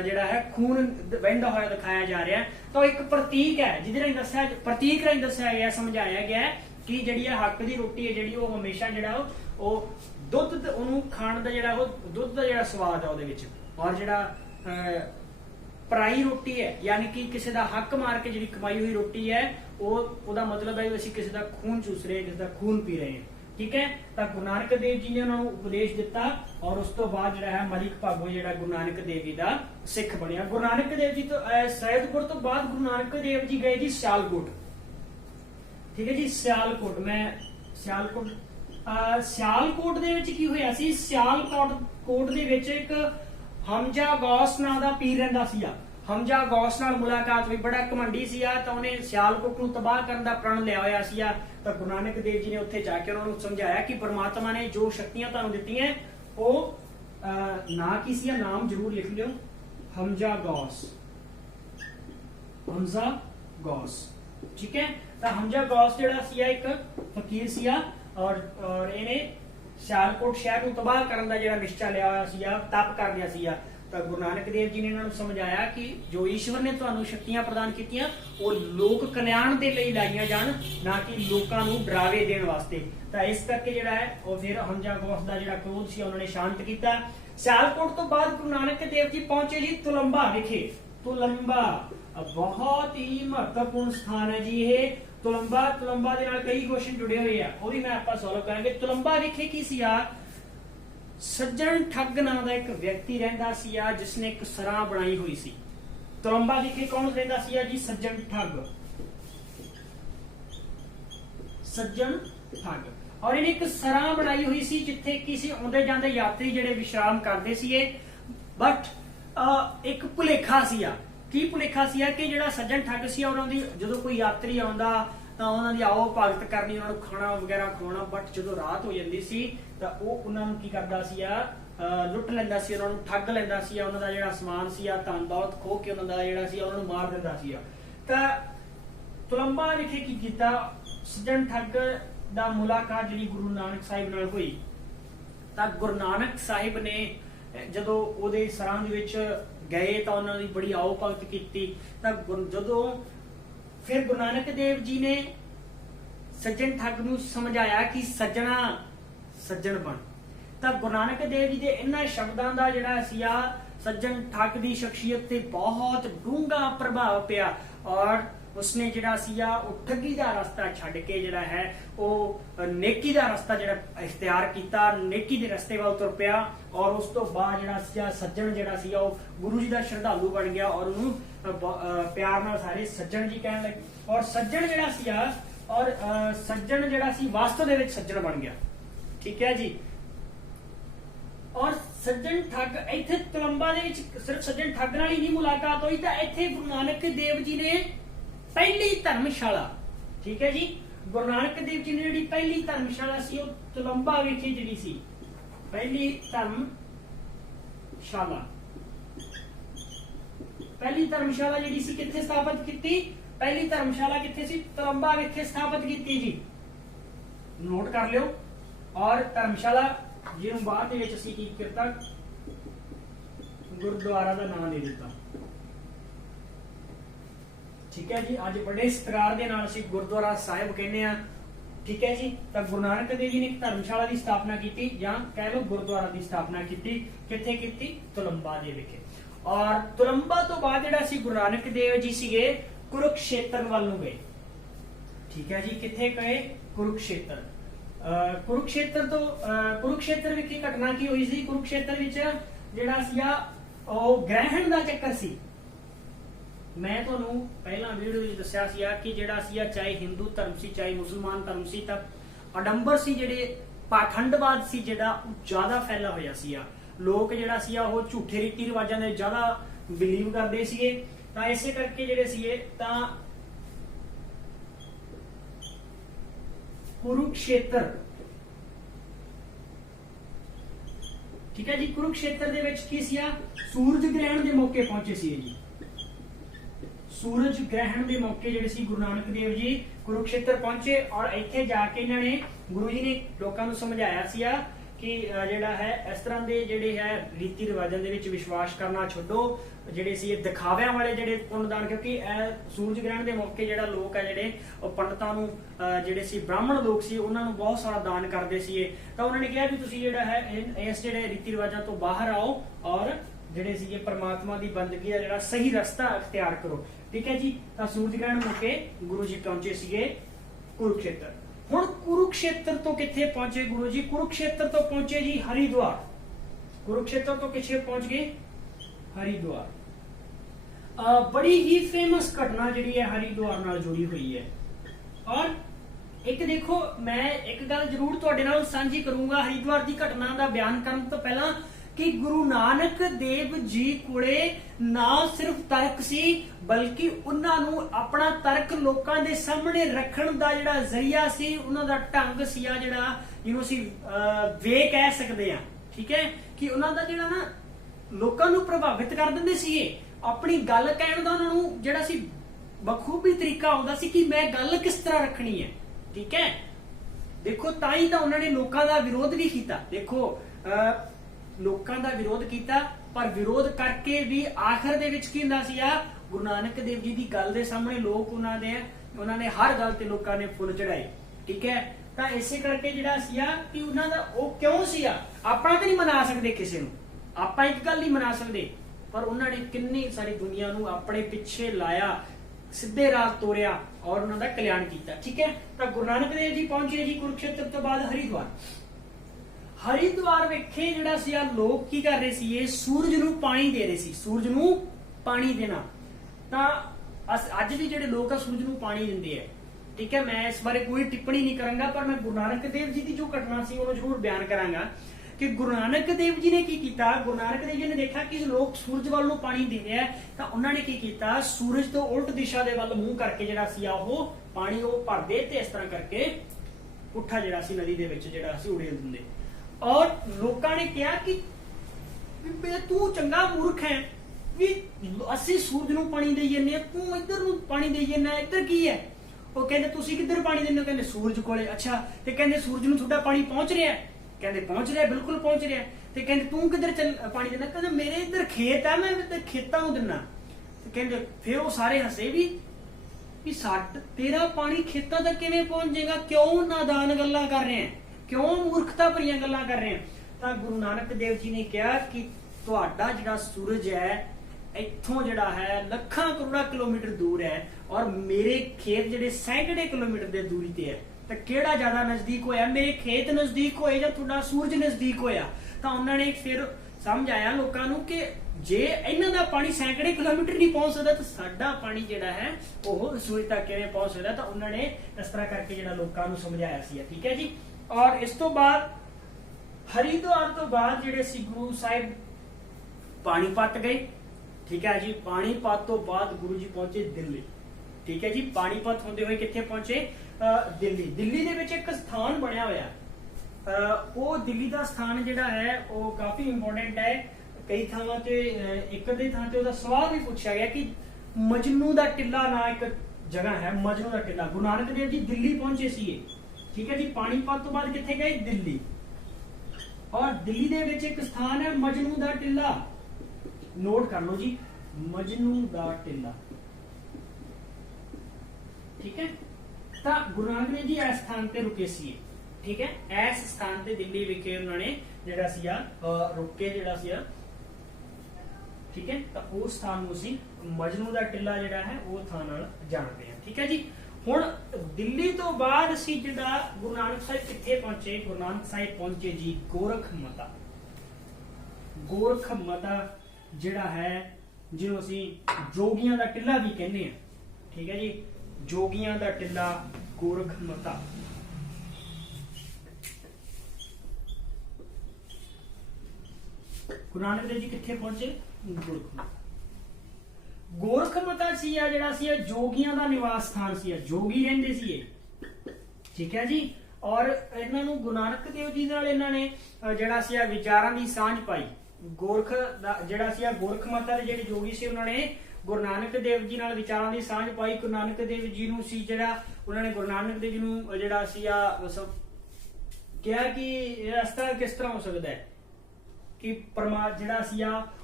ਜਿਹੜਾ ਹੈ ਖੂਨ ਵਹਿੰਦਾ ਹੋਇਆ ਦਿਖਾਇਆ ਜਾ ਰਿਹਾ। ਤਾਂ ਇੱਕ ਪ੍ਰਤੀਕ ਹੈ ਜਿਹਦੇ ਰਾਹੀਂ ਦੱਸਿਆ, ਪ੍ਰਤੀਕ ਰਾਹੀਂ ਦੱਸਿਆ ਗਿਆ, ਸਮਝਾਇਆ ਗਿਆ ਕਿ ਜਿਹੜੀ ਇਹ ਹੱਕ ਦੀ ਰੋਟੀ ਹੈ ਜਿਹੜੀ ਉਹ ਹਮੇਸ਼ਾ ਜਿਹੜਾ ਉਹ ਦੁੱਧ ਉਹਨੂੰ ਖਾਣ ਦਾ ਜਿਹੜਾ ਉਹ ਦੁੱਧ ਦਾ ਜਿਹੜਾ ਸਵਾਦ ਹੈ ਉਹਦੇ ਵਿੱਚ, ਔਰ ਜਿਹੜਾ ਪਰਾਈ ਰੋਟੀ ਹੈ ਯਾਨੀ ਕਿ ਕਿਸੇ ਦਾ ਹੱਕ ਮਾਰ ਕੇ ਜਿਹੜੀ ਕਮਾਈ ਹੋਈ ਰੋਟੀ ਹੈ ਉਹਦਾ ਮਤਲਬ ਹੈ ਅਸੀਂ ਕਿਸੇ ਦਾ ਖੂਨ ਚੂਸ ਰਹੇ, ਕਿਸੇ ਦਾ ਖੂਨ ਪੀ ਰਹੇ ਹਾਂ। ठीक है, तो गुरु नानक देव जी ने उन्होंने उपदेश दिता और उस तो बाद जो है मलिक भागो जो गुरु नानक देव जी का सिख बनया। गुरु नानक देव जी तो सैयदपुर तो बाद गुरु नानक देव जी गए जी सियालकोट। ठीक है जी, सियालकोट मैं सियालकोट दे विच की होया सी, सियालकोट दे विच एक हमजा गौस नाम दा पीर रहिंदा सीगा। हमजा गौस नाल मुलाकात हुई, बड़ा घमंडी सीगा, तो उन्हें सियालकोट नूं तबाह करन दा प्रण लिया होया सीगा। तो गुरु नानक देव जी ने उत्थे जाके उन्होंने समझाया कि परमात्मा ने जो शक्तियां तुहानूं दित्तियां वो ना की सी नाम जरूर लिख लियो, हमजा गौस, हमजा गौस। ठीक है, तो हमजा गौस जिहड़ा सी एक फकीर सी और इन्हें सियालकोट शहर को तबाह करने का जिहड़ा निश्चय लिया होया सी, तप कर लिया सी। तो गुरु नानक देव जी ने इन्होंने समझाया कि जो ईश्वर ने तुहानू शक्तियां प्रदान कीतियां वो लोक कल्याण दे लई लाईयां जाण, ना कि लोकां नू डरावे देण वास्ते। तो इस करके जिहड़ा है वो फिर हमजा गौस दा जिहड़ा क्रोध सी उन्होंने शांत कीता। सियालकोट तो बाद गुरु नानक देव जी पहुंचे जी तुलंबा विखे। तुलंबा बहुत ही महत्वपूर्ण स्थान है जी ये तुलंबा। तुलंबा दे नाल कई क्वेश्चन जुड़े हुए हैं, वो भी मैं आपका सॉल्व करांगे। तुलंबा विखे की सी सज्जन ठग नाम का एक व्यक्ति रहिंदा सी जिसने एक सराह बनाई हुई सी। तुलंबा विखे कौन रहिंदा सी जी? सज्जन ठग, सज्जन ठग। और इन्हें एक सराह बनाई हुई सी जिथे किसी आउंदे जांदे यात्री जिहड़े विश्राम करदे सीगे। बट एक भुलेखा सी की भुलेखा सी कि जिहड़ा सज्जन ठग सी उन्हां दी जदों कोई यात्री आउंदा ਤਾਂ ਉਹਨਾਂ ਦੀ ਆਓ ਭਗਤ ਕਰਨੀ, ਉਹਨਾਂ ਨੂੰ ਖਾਣਾ ਵਗੈਰਾ ਖਵਾਉਣਾ। ਬਟ ਜਦੋਂ ਰਾਤ ਹੋ ਜਾਂਦੀ ਸੀ ਤਾਂ ਉਹ ਉਹਨਾਂ ਨੂੰ ਕੀ ਕਰਦਾ ਸੀ ਲੁੱਟ ਲੈਂਦਾ ਸੀ, ਉਹਨਾਂ ਨੂੰ ਠੱਗ ਲੈਂਦਾ ਸੀ, ਉਹਨਾਂ ਦਾ ਜਿਹੜਾ ਸਮਾਨ ਸੀ ਧਨ ਦੌਲਤ ਖੋਹ ਕੇ ਉਹਨਾਂ ਦਾ ਜਿਹੜਾ ਸੀ ਉਹਨਾਂ ਨੂੰ ਮਾਰ ਦਿੰਦਾ ਸੀ। ਤਾਂ ਤੁਲੰਬਾ ਵਿਖੇ ਕੀ ਕੀਤਾ, ਸੱਜਣ ਠੱਗ ਦਾ ਮੁਲਾਕਾਤ ਜਿਹੜੀ ਗੁਰੂ ਨਾਨਕ ਸਾਹਿਬ ਨਾਲ ਹੋਈ। ਤਾਂ ਗੁਰੂ ਨਾਨਕ ਸਾਹਿਬ ਨੇ ਜਦੋਂ ਉਹਦੇ ਸਰਾਂ ਦੇ ਵਿੱਚ ਗਏ ਤਾਂ ਉਹਨਾਂ ਦੀ ਬੜੀ ਆਓ ਭਗਤ ਕੀਤੀ। ਤਾਂ ਜਦੋਂ फिर गुरु नानक देव जी ने सज्जन ठग नूं समझाया कि सज्जना सज्जन बन। तो गुरु नानक देव जी के इन्हां शब्दां दा जिहड़ा सी सज्जन ठग की शख्सियत ते बहुत डूंगा प्रभाव पिया और उसने जिहड़ा सी ठगी का रस्ता छड्ड के जिहड़ा है वो नेकी का रस्ता जिहड़ा इख्तियार किया, नेकी के रस्ते वाल तुर पिया। और उस तो बाद जिहड़ा सी सज्जन जिहड़ा सी गुरु जी का श्रद्धालु बन गया और उन्होंने प्यार नाल सारे सज्जन जी कहने लगे। और सज्जन जिहड़ा सी और सज्जन जिहड़ा सी वास्तव दे विच सज्जन बन गया। ठीक है जी। और सज्जन ठग इत्थे तुलंबा दे विच सिर्फ सज्जन ठग नाल ही नहीं मुलाकात हुई, तां इत्थे गुरु नानक देव जी ने पहली धर्मशाला, ठीक है जी, गुरु नानक देव जी ने जिहड़ी पहली धर्मशाला सी वो तुलंबा विखे जिहड़ी सी पहली धर्मशाला, पहली धर्मशाला जिहड़ी सी कित्थे स्थापित कीती? पहली धर्मशाला कित्थे सी? तुलंबा विखे स्थापित कीती जी, नोट कर लियो। और धर्मशाला जिहनूं बाद दे विच असीं की किता, गुरुद्वारा का नाम दे दिता। ठीक है जी। अज बड़े सत्कार दे नाल असीं गुरुद्वारा साहिब कहने आ। ठीक है जी। तो गुरु नानक देव जी ने एक धर्मशाला की स्थापना की, या कह लो गुरुद्वारा की स्थापना की। कित्थे कीती? तुलंबा दे विखे। और तुलंबा तो बाद जिहड़ा सी गुरु नानक देव जी सीगे कुरुक्षेत्र वल नूं गए। ठीक है जी। कित्थे गए? कुरुक्षेत्र। कुरुक्षेत्र तो कुरुक्षेत्र विखे घटना की हुई सी? कुरुक्षेत्र विच जिहड़ा सी ग्रहण का चक्कर सी। मैं तुहानूं पहला वीडियो में दस्सिया सी कि जिहड़ा सी चाहे हिंदू धर्म सी चाहे मुसलमान धर्म सी, तां अडंबर सी, जिहड़े पाखंडवाद सी जिहड़ा ज्यादा फैला होया सी। लोग जिहड़ा सी वो झूठे रीति रिवाजां दे ज्यादा बिलीव करदे सीगे। तां इसे करके जिहड़े सीगे तां कुरुक्षेत्र, ठीक है जी, कुरुक्षेत्र दे विच की सी सूरज ग्रहण के मौके पहुंचे सी जी। सूरज ग्रहण के मौके जिहड़े सी गुरु नानक देव जी कुरुक्षेत्र पहुंचे और इत्थे जाके इन्होंने गुरु जी ने लोगों को समझाया सी कि जिहड़ा है इस तरह के जिहड़े है रीति रिवाजां दे विच विश्वास करना छोड़ो, जिहड़े सी दिखाव्यां वाले जिहड़े पुण्यदान, क्योंकि सूरज ग्रहण के मौके जिहड़ा लोग है जिहड़े पंडितां नूं जिहड़े सी ब्राह्मण लोग सी उन्हां नूं बहुत सारा दान करदे सी। तां उन्होंने कहा भी तुसीं जिहड़ा है इस जिहड़े रीति रिवाजां तो बाहर आओ और जिहड़े सी परमात्मा की बंदगी का जिहड़ा सही रस्ता अख्तियार करो। ठीक है जी। तो सूरज ग्रहण मौके गुरु जी पहुंचे सीगे कुरुक्षेत्र। हुण कुरुक्षेत्र तो कित्थे पहुंचे गुरु जी? कुरुक्षेत्र तो पहुंचे जी हरिद्वार। कुरुक्षेत्र तो किथे पहुंच गए? हरिद्वार। बड़ी ही फेमस घटना जिहड़ी है हरिद्वार नाल जुड़ी हुई है। और एक देखो मैं एक गल जरूर तुहाडे नाल सांझी करूंगा हरिद्वार की घटना का बयान करन तो पहला कि गुरु नानक देव जी कोले ना सिर्फ तर्क सी बल्कि उन्होंने अपना तर्क लोगों के सामने रखने का जिहड़ा जरिया सी, उन्हों दा ढंग सी जिहड़ा जिन्हों असीं वे कह सकते हैं। ठीक है कि उन्हां दा जिहड़ा ना लोकां नूं प्रभावित कर दिंदे सीगे अपनी गल कहण दा उन्हां नूं जिहड़ा सी बखूबी तरीका आउंदा सी कि मैं गल किस तरह रखनी है। ठीक है देखो ताई तां उन्हां ने लोकां दा विरोध भी कीता। देखो लोकां दा विरोध कीता पर विरोध करके भी आखिर दे विच की हुंदा सी गुरु नानक देव जी की गल के सामने लोग उन्होंने हर गल ते लोगों ने फुल चढ़ाए। ठीक है तो इसे करके जिहड़ा सीगा कि उन्हां दा ओह क्यों सीगा अपना तो नहीं मना सकते किसी नूं आपां एक गल नहीं मना सकते पर उन्होंने कितनी सारी दुनिया नूं अपने पिछे लाया सीधे राह तोरिया और उन्होंने कल्याण किया। ठीक है तो गुरु नानक देव जी पहुंचे जी कुरुक्षेत्र तो बाद हरिद्वार। हरिद्वार वेखे जिहड़ा सीगा लोग की कर रहे सी सूरज नूं पानी दे रहे सी सूरज नूं पानी देना ਤਾਂ ਅੱਜ ਵੀ ਜਿਹੜੇ ਲੋਕ ਆ ਸੂਰਜ ਨੂੰ ਪਾਣੀ ਦਿੰਦੇ ਆ। ਠੀਕ ਹੈ ਮੈਂ ਇਸ ਬਾਰੇ ਕੋਈ ਟਿੱਪਣੀ ਨਹੀਂ ਕਰਾਂਗਾ ਪਰ ਮੈਂ ਗੁਰੂ ਨਾਨਕ ਦੇਵ ਜੀ ਦੀ ਜੋ ਘਟਨਾ ਸੀ ਉਹਨੂੰ ਜ਼ਰੂਰ ਬਿਆਨ ਕਰਾਂਗਾ ਕਿ ਗੁਰੂ ਨਾਨਕ ਦੇਵ ਜੀ ਨੇ ਕੀ ਕੀਤਾ। ਗੁਰੂ ਨਾਨਕ ਦੇਵ ਜੀ ਨੇ ਦੇਖਿਆ ਕਿ ਲੋਕ ਸੂਰਜ ਵੱਲ ਨੂੰ ਪਾਣੀ ਦੇ ਰਹੇ ਆ ਤਾਂ ਉਹਨਾਂ ਨੇ ਕੀ ਕੀਤਾ ਸੂਰਜ ਤੋਂ ਉਲਟ ਦਿਸ਼ਾ ਦੇ ਵੱਲ ਮੂੰਹ ਕਰਕੇ ਜਿਹੜਾ ਸੀ ਉਹ ਪਾਣੀ ਉਹ ਭਰਦੇ ਤੇ ਇਸ ਤਰ੍ਹਾਂ ਕਰਕੇ ਪੁੱਠਾ ਜਿਹੜਾ ਸੀ ਨਦੀ ਦੇ ਵਿੱਚ ਜਿਹੜਾ ਸੀ ਉਡੇਲ ਦਿੰਦੇ ਔਰ ਲੋਕਾਂ ਨੇ ਕਿਹਾ ਕਿ ਤੂੰ ਚੰਗਾ ਮੂਰਖ ਹੈ ਵੀ ਅਸੀਂ ਸੂਰਜ ਨੂੰ ਪਾਣੀ ਦੇਈ ਜਾਂਦੇ ਆ ਤੂੰ ਇੱਧਰ ਨੂੰ ਪਾਣੀ ਦੇਈ ਜਾਂਦਾ ਇੱਧਰ ਕੀ ਹੈ। ਉਹ ਕਹਿੰਦੇ ਤੁਸੀਂ ਕਿੱਧਰ ਪਾਣੀ ਦਿੰਦੇ ਹੋ ਕਹਿੰਦੇ ਸੂਰਜ ਕੋਲੇ। ਅੱਛਾ ਤੇ ਕਹਿੰਦੇ ਸੂਰਜ ਨੂੰ ਤੁਹਾਡਾ ਪਾਣੀ ਪਹੁੰਚ ਰਿਹਾ ਕਹਿੰਦੇ ਪਹੁੰਚ ਰਿਹਾ ਬਿਲਕੁਲ ਪਹੁੰਚ ਰਿਹਾ ਤੇ ਕਹਿੰਦੇ ਤੂੰ ਕਿੱਧਰ ਪਾਣੀ ਦਿੰਦਾ ਕਹਿੰਦੇ ਮੇਰੇ ਇੱਧਰ ਖੇਤ ਆ ਮੈਂ ਇੱਧਰ ਖੇਤਾਂ ਨੂੰ ਦਿੰਦਾ ਤੇ ਕਹਿੰਦੇ ਫਿਰ ਉਹ ਸਾਰੇ ਹੱਸੇ ਵੀ ਤੇਰਾ ਪਾਣੀ ਖੇਤਾਂ ਤੱਕ ਕਿਵੇਂ ਪਹੁੰਚ ਜਾਏਗਾ ਕਿਉਂ ਨਾਦਾਨ ਗੱਲਾਂ ਕਰ ਰਹੇ ਆ ਕਿਉਂ ਮੂਰਖਤਾ ਭਰੀਆਂ ਗੱਲਾਂ ਕਰ ਰਹੇ ਆ। ਤਾਂ ਗੁਰੂ ਨਾਨਕ ਦੇਵ ਜੀ ਨੇ ਕਿਹਾ ਕਿ ਤੁਹਾਡਾ ਜਿਹੜਾ ਸੂਰਜ ਹੈ ਇੱਥੋਂ ਜਿਹੜਾ ਹੈ ਲੱਖਾਂ ਕਰੋੜਾਂ ਕਿਲੋਮੀਟਰ ਦੂਰ ਹੈ ਔਰ ਮੇਰੇ ਖੇਤ ਜਿਹੜੇ ਸੈਂਕੜੇ ਕਿਲੋਮੀਟਰ ਦੇ ਦੂਰੀ ਤੇ ਹੈ ਤਾਂ ਕਿਹੜਾ ਜ਼ਿਆਦਾ ਨਜ਼ਦੀਕ ਹੋਇਆ ਮੇਰੇ ਖੇਤ ਨਜ਼ਦੀਕ ਹੋਏ ਜਾਂ ਤੁਹਾਡਾ ਸੂਰਜ ਨਜ਼ਦੀਕ ਹੋਇਆ। ਤਾਂ ਉਹਨਾਂ ਨੇ ਫਿਰ ਸਮਝ ਆਇਆ ਲੋਕਾਂ ਨੂੰ ਕਿ ਜੇ ਇਹਨਾਂ ਦਾ ਪਾਣੀ ਸੈਂਕੜੇ ਕਿਲੋਮੀਟਰ ਨਹੀਂ ਪਹੁੰਚ ਸਕਦਾ ਤਾਂ ਸਾਡਾ ਪਾਣੀ ਜਿਹੜਾ ਹੈ ਉਹ ਸੂਰਜ ਤੱਕ ਕਿਵੇਂ ਪਹੁੰਚ ਸਕਦਾ। ਤਾਂ ਉਹਨਾਂ ਨੇ ਇਸ ਤਰ੍ਹਾਂ ਕਰਕੇ ਜਿਹੜਾ ਲੋਕਾਂ ਨੂੰ ਸਮਝਾਇਆ ਸੀ। ਠੀਕ ਹੈ ਜੀ ਔਰ ਇਸ ਤੋਂ ਬਾਅਦ ਹਰਿਦੁਆਰ ਤੋਂ ਬਾਅਦ ਜਿਹੜੇ ਸੀ ਗੁਰੂ ਸਾਹਿਬ ਪਾਣੀਪਤ ਗਏ। ठीक है जी पानीपत तो बाद गुरु जी पहुंचे दिल्ली। ठीक है जी पानीपत होंदे हुए कित्थे पहुंचे दिल्ली। दिल्ली दे विच एक स्थान बनया होया वो दिल्ली दा स्थान जिहड़ा है वो काफी इंपोर्टेंट है। कई थावां ते एक दे थां ते ओहदा सवाल भी पूछा गया कि मजनू दा टिल्ला ना एक जगह है मजनू दा टिल्ला। गुरु नानक देव जी दिल्ली पहुंचे सीगे। ठीक है जी पानीपत तो बाद कित्थे गए दिल्ली और दिल्ली दे विच एक स्थान है मजनू दा टिल्ला। नोट कर लो जी मजनू दा टिल्ला। ठीक है तो गुरु नानक देव जी इस स्थान ते रुके सी। ठीक है इस स्थान ते दिल्ली विखे उन्होंने जिहड़ा सीगा रुक के जिहड़ा सीगा। ठीक है तो उस स्थान नूं सी मजनू दा टिल्ला जिहड़ा है वो थां नाल जानते हैं। ठीक है जी हुण दिल्ली तो बाद असीं जिहड़ा गुरु नानक साहिब कित्थे पहुंचे। गुरु नानक साहिब पहुंचे जी गोरख मता। गोरख मता जिहड़ा है जिन्हों असी जोगियां दा टिल्ला भी कहने हैं। ठीक है जी जोगियां दा टिल्ला गोरख मता। गुरु नानक देव जी कित्थे पहुंचे गोरख मता। गोरख मता सी जिहड़ा सी जोगियां दा निवास स्थान सी जोगी रहिंदे सी। ठीक है जी और इन्हां नूं गुरु नानक देव जी नाल इन्हां ने जिहड़ा सी विचारां दी सांझ पाई। गोरख जिहड़ा सी गोरख माता दे जिहड़े जोगी सी उन्होंने गुरु नानक देव जी नाल विचारां दी सांझ पाई। गुरु नानक देव जी नूं सी जिहड़ा उन्होंने गुरु नानक देव जी नूं जिहड़ा सी कहा कि इस तरह किस तरह हो सकदा है कि जिहड़ा सी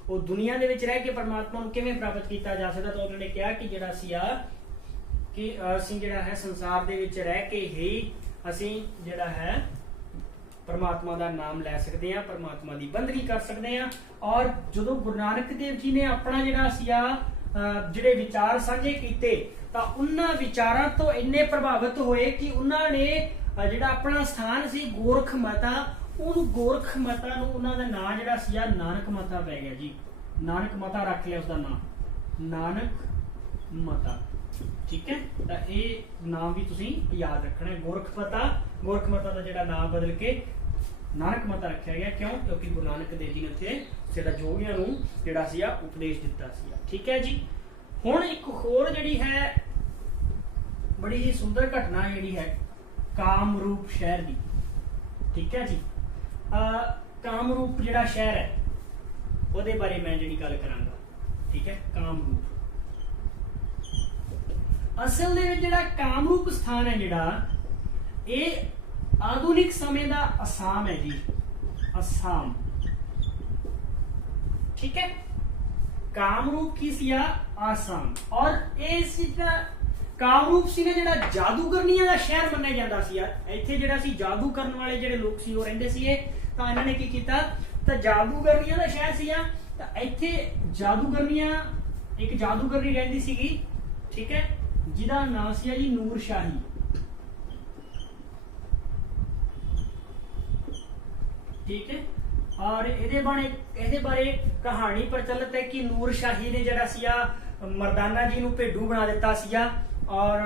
वो दुनिया दे विच रह के परमात्मा नूं किवें प्राप्त कीता जा सकदा। तो उन्होंने कहा कि जिहड़ा सी कि असीं जिहड़ा है संसार दे विच रह के ही असीं जिहड़ा है परमात्मा का नाम लै सकते हैं परमात्मा की बंदगी कर सकते हैं। और जो गुरु नानक देव जी ने अपना जिहड़ा जिहड़े विचार साझे कीते तां उन्हां विचारां तो इन्ने प्रभावित होए कि उन्होंने जिहड़ा अपना स्थान सी गोरख मता उन गोरख मता नूं उन्हां दा नाम जिहड़ा सी नानक मता पै गया जी। नानक मता रख लिया उसका नाम नानक मता। ठीक है तो ये नाम भी तुसीं याद रखना है गोरख मता का जिहड़ा नाम बदल के नानक मता रखा गया। क्यों क्योंकि गुरु नानक देव जी ने उत्थे जिहड़ा जोगियां नूं जिहड़ा सी उपदेश दिता सी। ठीक है जी हुण एक होर जिहड़ी है बड़ी ही सुंदर घटना जिहड़ी है कामरूप शहर दी। ठीक है जी ਕਾਮਰੂਪ ਜਿਹੜਾ ਸ਼ਹਿਰ ਹੈ ਉਹਦੇ ਬਾਰੇ ਮੈਂ ਜਿਹੜੀ ਗੱਲ ਕਰਾਂਗਾ। ਠੀਕ ਹੈ, ਕਾਮਰੂਪ ਅਸਲ ਦੇ ਵਿੱਚ ਜਿਹੜਾ ਕਾਮਰੂਪ ਸਥਾਨ ਹੈ ਜਿਹੜਾ ਇਹ ਆਧੁਨਿਕ ਸਮੇਂ ਦਾ ਅਸਾਮ ਹੈ ਜੀ, ਅਸਾਮ। ठीक है, कामरूप की सिया आसाम। और इस कामरूप सी ने जेड़ा जादूगरनियां दा शहर मन्निया जांदा सी यार। इत्थे जेड़ा सी जादू करन वाले जेड़े लोग सी वो रहिंदे सी। तां इन्हां ने की कीता, तां जादूगरनियां दा शहर सी तां इत्थे जादूगरनियां एक जादूगरनी रहिंदी सीगी। ठीक है, जिहदा नाम सी जी नूर शाही। ठीक है, और ਇਹਦੇ ਬਾਰੇ ਕਹਾਣੀ ਪ੍ਰਚਲਿਤ ਹੈ ਕਿ ਨੂਰ ਸ਼ਾਹੀ ਨੇ ਜਿਹੜਾ ਸੀਆ ਮਰਦਾਨਾ ਜੀ ਨੂੰ ਭੇਡੂ ਬਣਾ ਦਿੱਤਾ ਸੀਗਾ। ਔਰ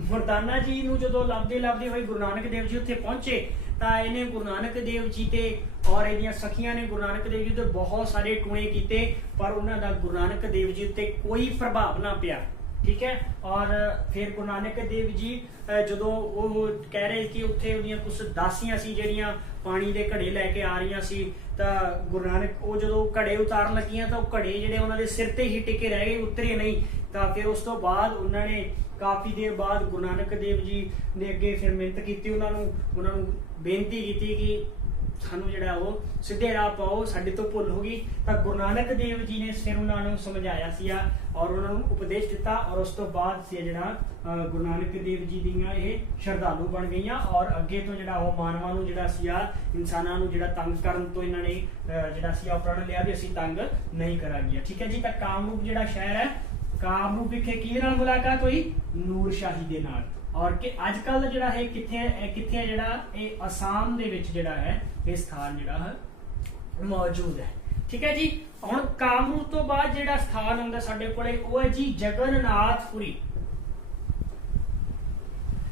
ਮਰਦਾਨਾ ਜੀ ਨੂੰ ਜਦੋਂ ਲੱਭਦੇ ਹੋਏ ਗੁਰੂ ਨਾਨਕ ਦੇਵ ਜੀ ਉੱਥੇ ਪਹੁੰਚੇ ਤਾਂ ਇਹਨੇ ਗੁਰੂ ਨਾਨਕ ਦੇਵ ਜੀ ਤੇ ਔਰ ਇਹਦੀਆਂ ਸਖੀਆਂ ਨੇ ਗੁਰੂ ਨਾਨਕ ਦੇਵ ਜੀ ਤੇ ਬਹੁਤ ਸਾਰੇ ਟੂਣੇ ਕੀਤੇ, ਪਰ ਉਹਨਾਂ ਦਾ ਗੁਰੂ ਨਾਨਕ ਦੇਵ ਜੀ ਉੱਤੇ ਕੋਈ ਪ੍ਰਭਾਵ ਨਾ ਪਿਆ। ठीक है, और फिर गुरु नानक देव जी जो वो कह रहे कि उत्थे उहदियां कुछ दासियां सी जिहड़ियां पानी दे घड़े लैके आ रही सी, तां गुरु नानक वो जो घड़े उतारन लगियां तां घड़े जिहड़े उन्हां दे सिर ते ही टिके रह गए, उतरे नहीं। तां फिर उस तो बाद उन्होंने काफ़ी देर बाद गुरु नानक देव जी ने अगे फिर मिन्नत की, उन्होंने बेनती की कि सानू जिहड़ा वो सीधे राह पाओ, साडे तो भुल हो गई। तां गुरु नानक देव जी ने फिर उन्होंने समझाया सिया और उन्होंने उपदेश दिता। और उस तो बाद से जिहड़ा गुरु नानक देव जी दीयां ये श्रद्धालु बन गईयां और अगे तो जिहड़ा वो मानवां नूं जिहड़ा सिया इंसानां नूं जिहड़ा तंग करन तो इन्हां ने जिहड़ा सिया प्रण लिया भी असीं तंग नहीं करांगे। ठीक है जी, तां कामरूप जिहड़ा शहर है, कामरूप विखे किहदे नाल मुलाकात होई? नूर शाही दे नाल। और कि अजकल जिहड़ा है किथे जिहड़ा ये आसाम दे विच जिहड़ा है ये स्थान जिहड़ा है मौजूद है। ठीक है जी, हुण कामरूप तो बाद जिहड़ा स्थान आउंदा साडे कोले वो है जी जगन्नाथपुरी।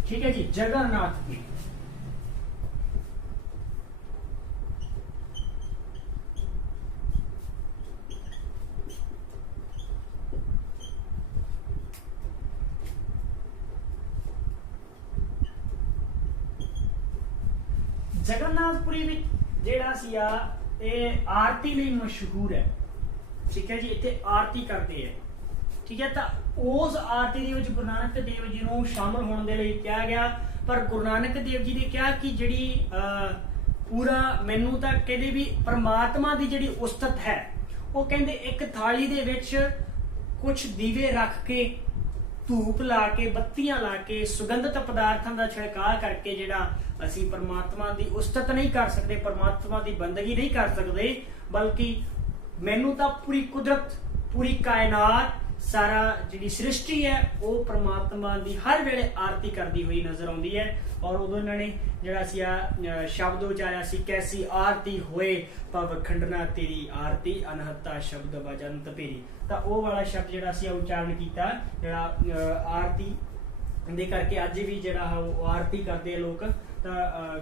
ठीक है जी, जगन्नाथपुरी। जगन्नाथपुरी जिहड़ा सीआ ਇਹ आरती ਲਈ मशहूर है। ठीक है जी, इत्थे आरती करते हैं। ठीक है, तो उस आरती ਦੇ ਵਿੱਚ गुरु नानक देव जी ਨੂੰ शामिल होने ਦੇ ਲਈ ਕਿਹਾ ਗਿਆ, पर गुरु नानक देव जी ने कहा कि ਜਿਹੜੀ पूरा मैनू ਤਾਂ कहते भी परमात्मा ਦੀ ਜਿਹੜੀ ਉਸਤਤ है वो कहते एक थाली ਦੇ ਵਿੱਚ कुछ दीवे रख के धूप ला के बत्तियां ला के सुगंधित पदार्थों का छिड़काव करके जिहड़ा असीं परमात्मा की उस्तत नहीं कर सकते, परमात्मा की बंदगी नहीं कर सकते, बल्कि मैनू तो पूरी कुदरत पूरी कायनात सारा जिहड़ी सृष्टि है वो परमात्मा की हर वेले आरती करती हुई नजर आउंदी है। और उदों इन्होंने जिहड़ा सी शब्द उचारिया सी, कैसी आरती होए पव खंडना तेरी आरती अनहता शब्द बजंत पेरी। तो वो वाला शब्द जिहड़ा सी उच्चारण किया जिहड़ा आरती दे करके अज भी जिहड़ा वो आरती करते लोग। तो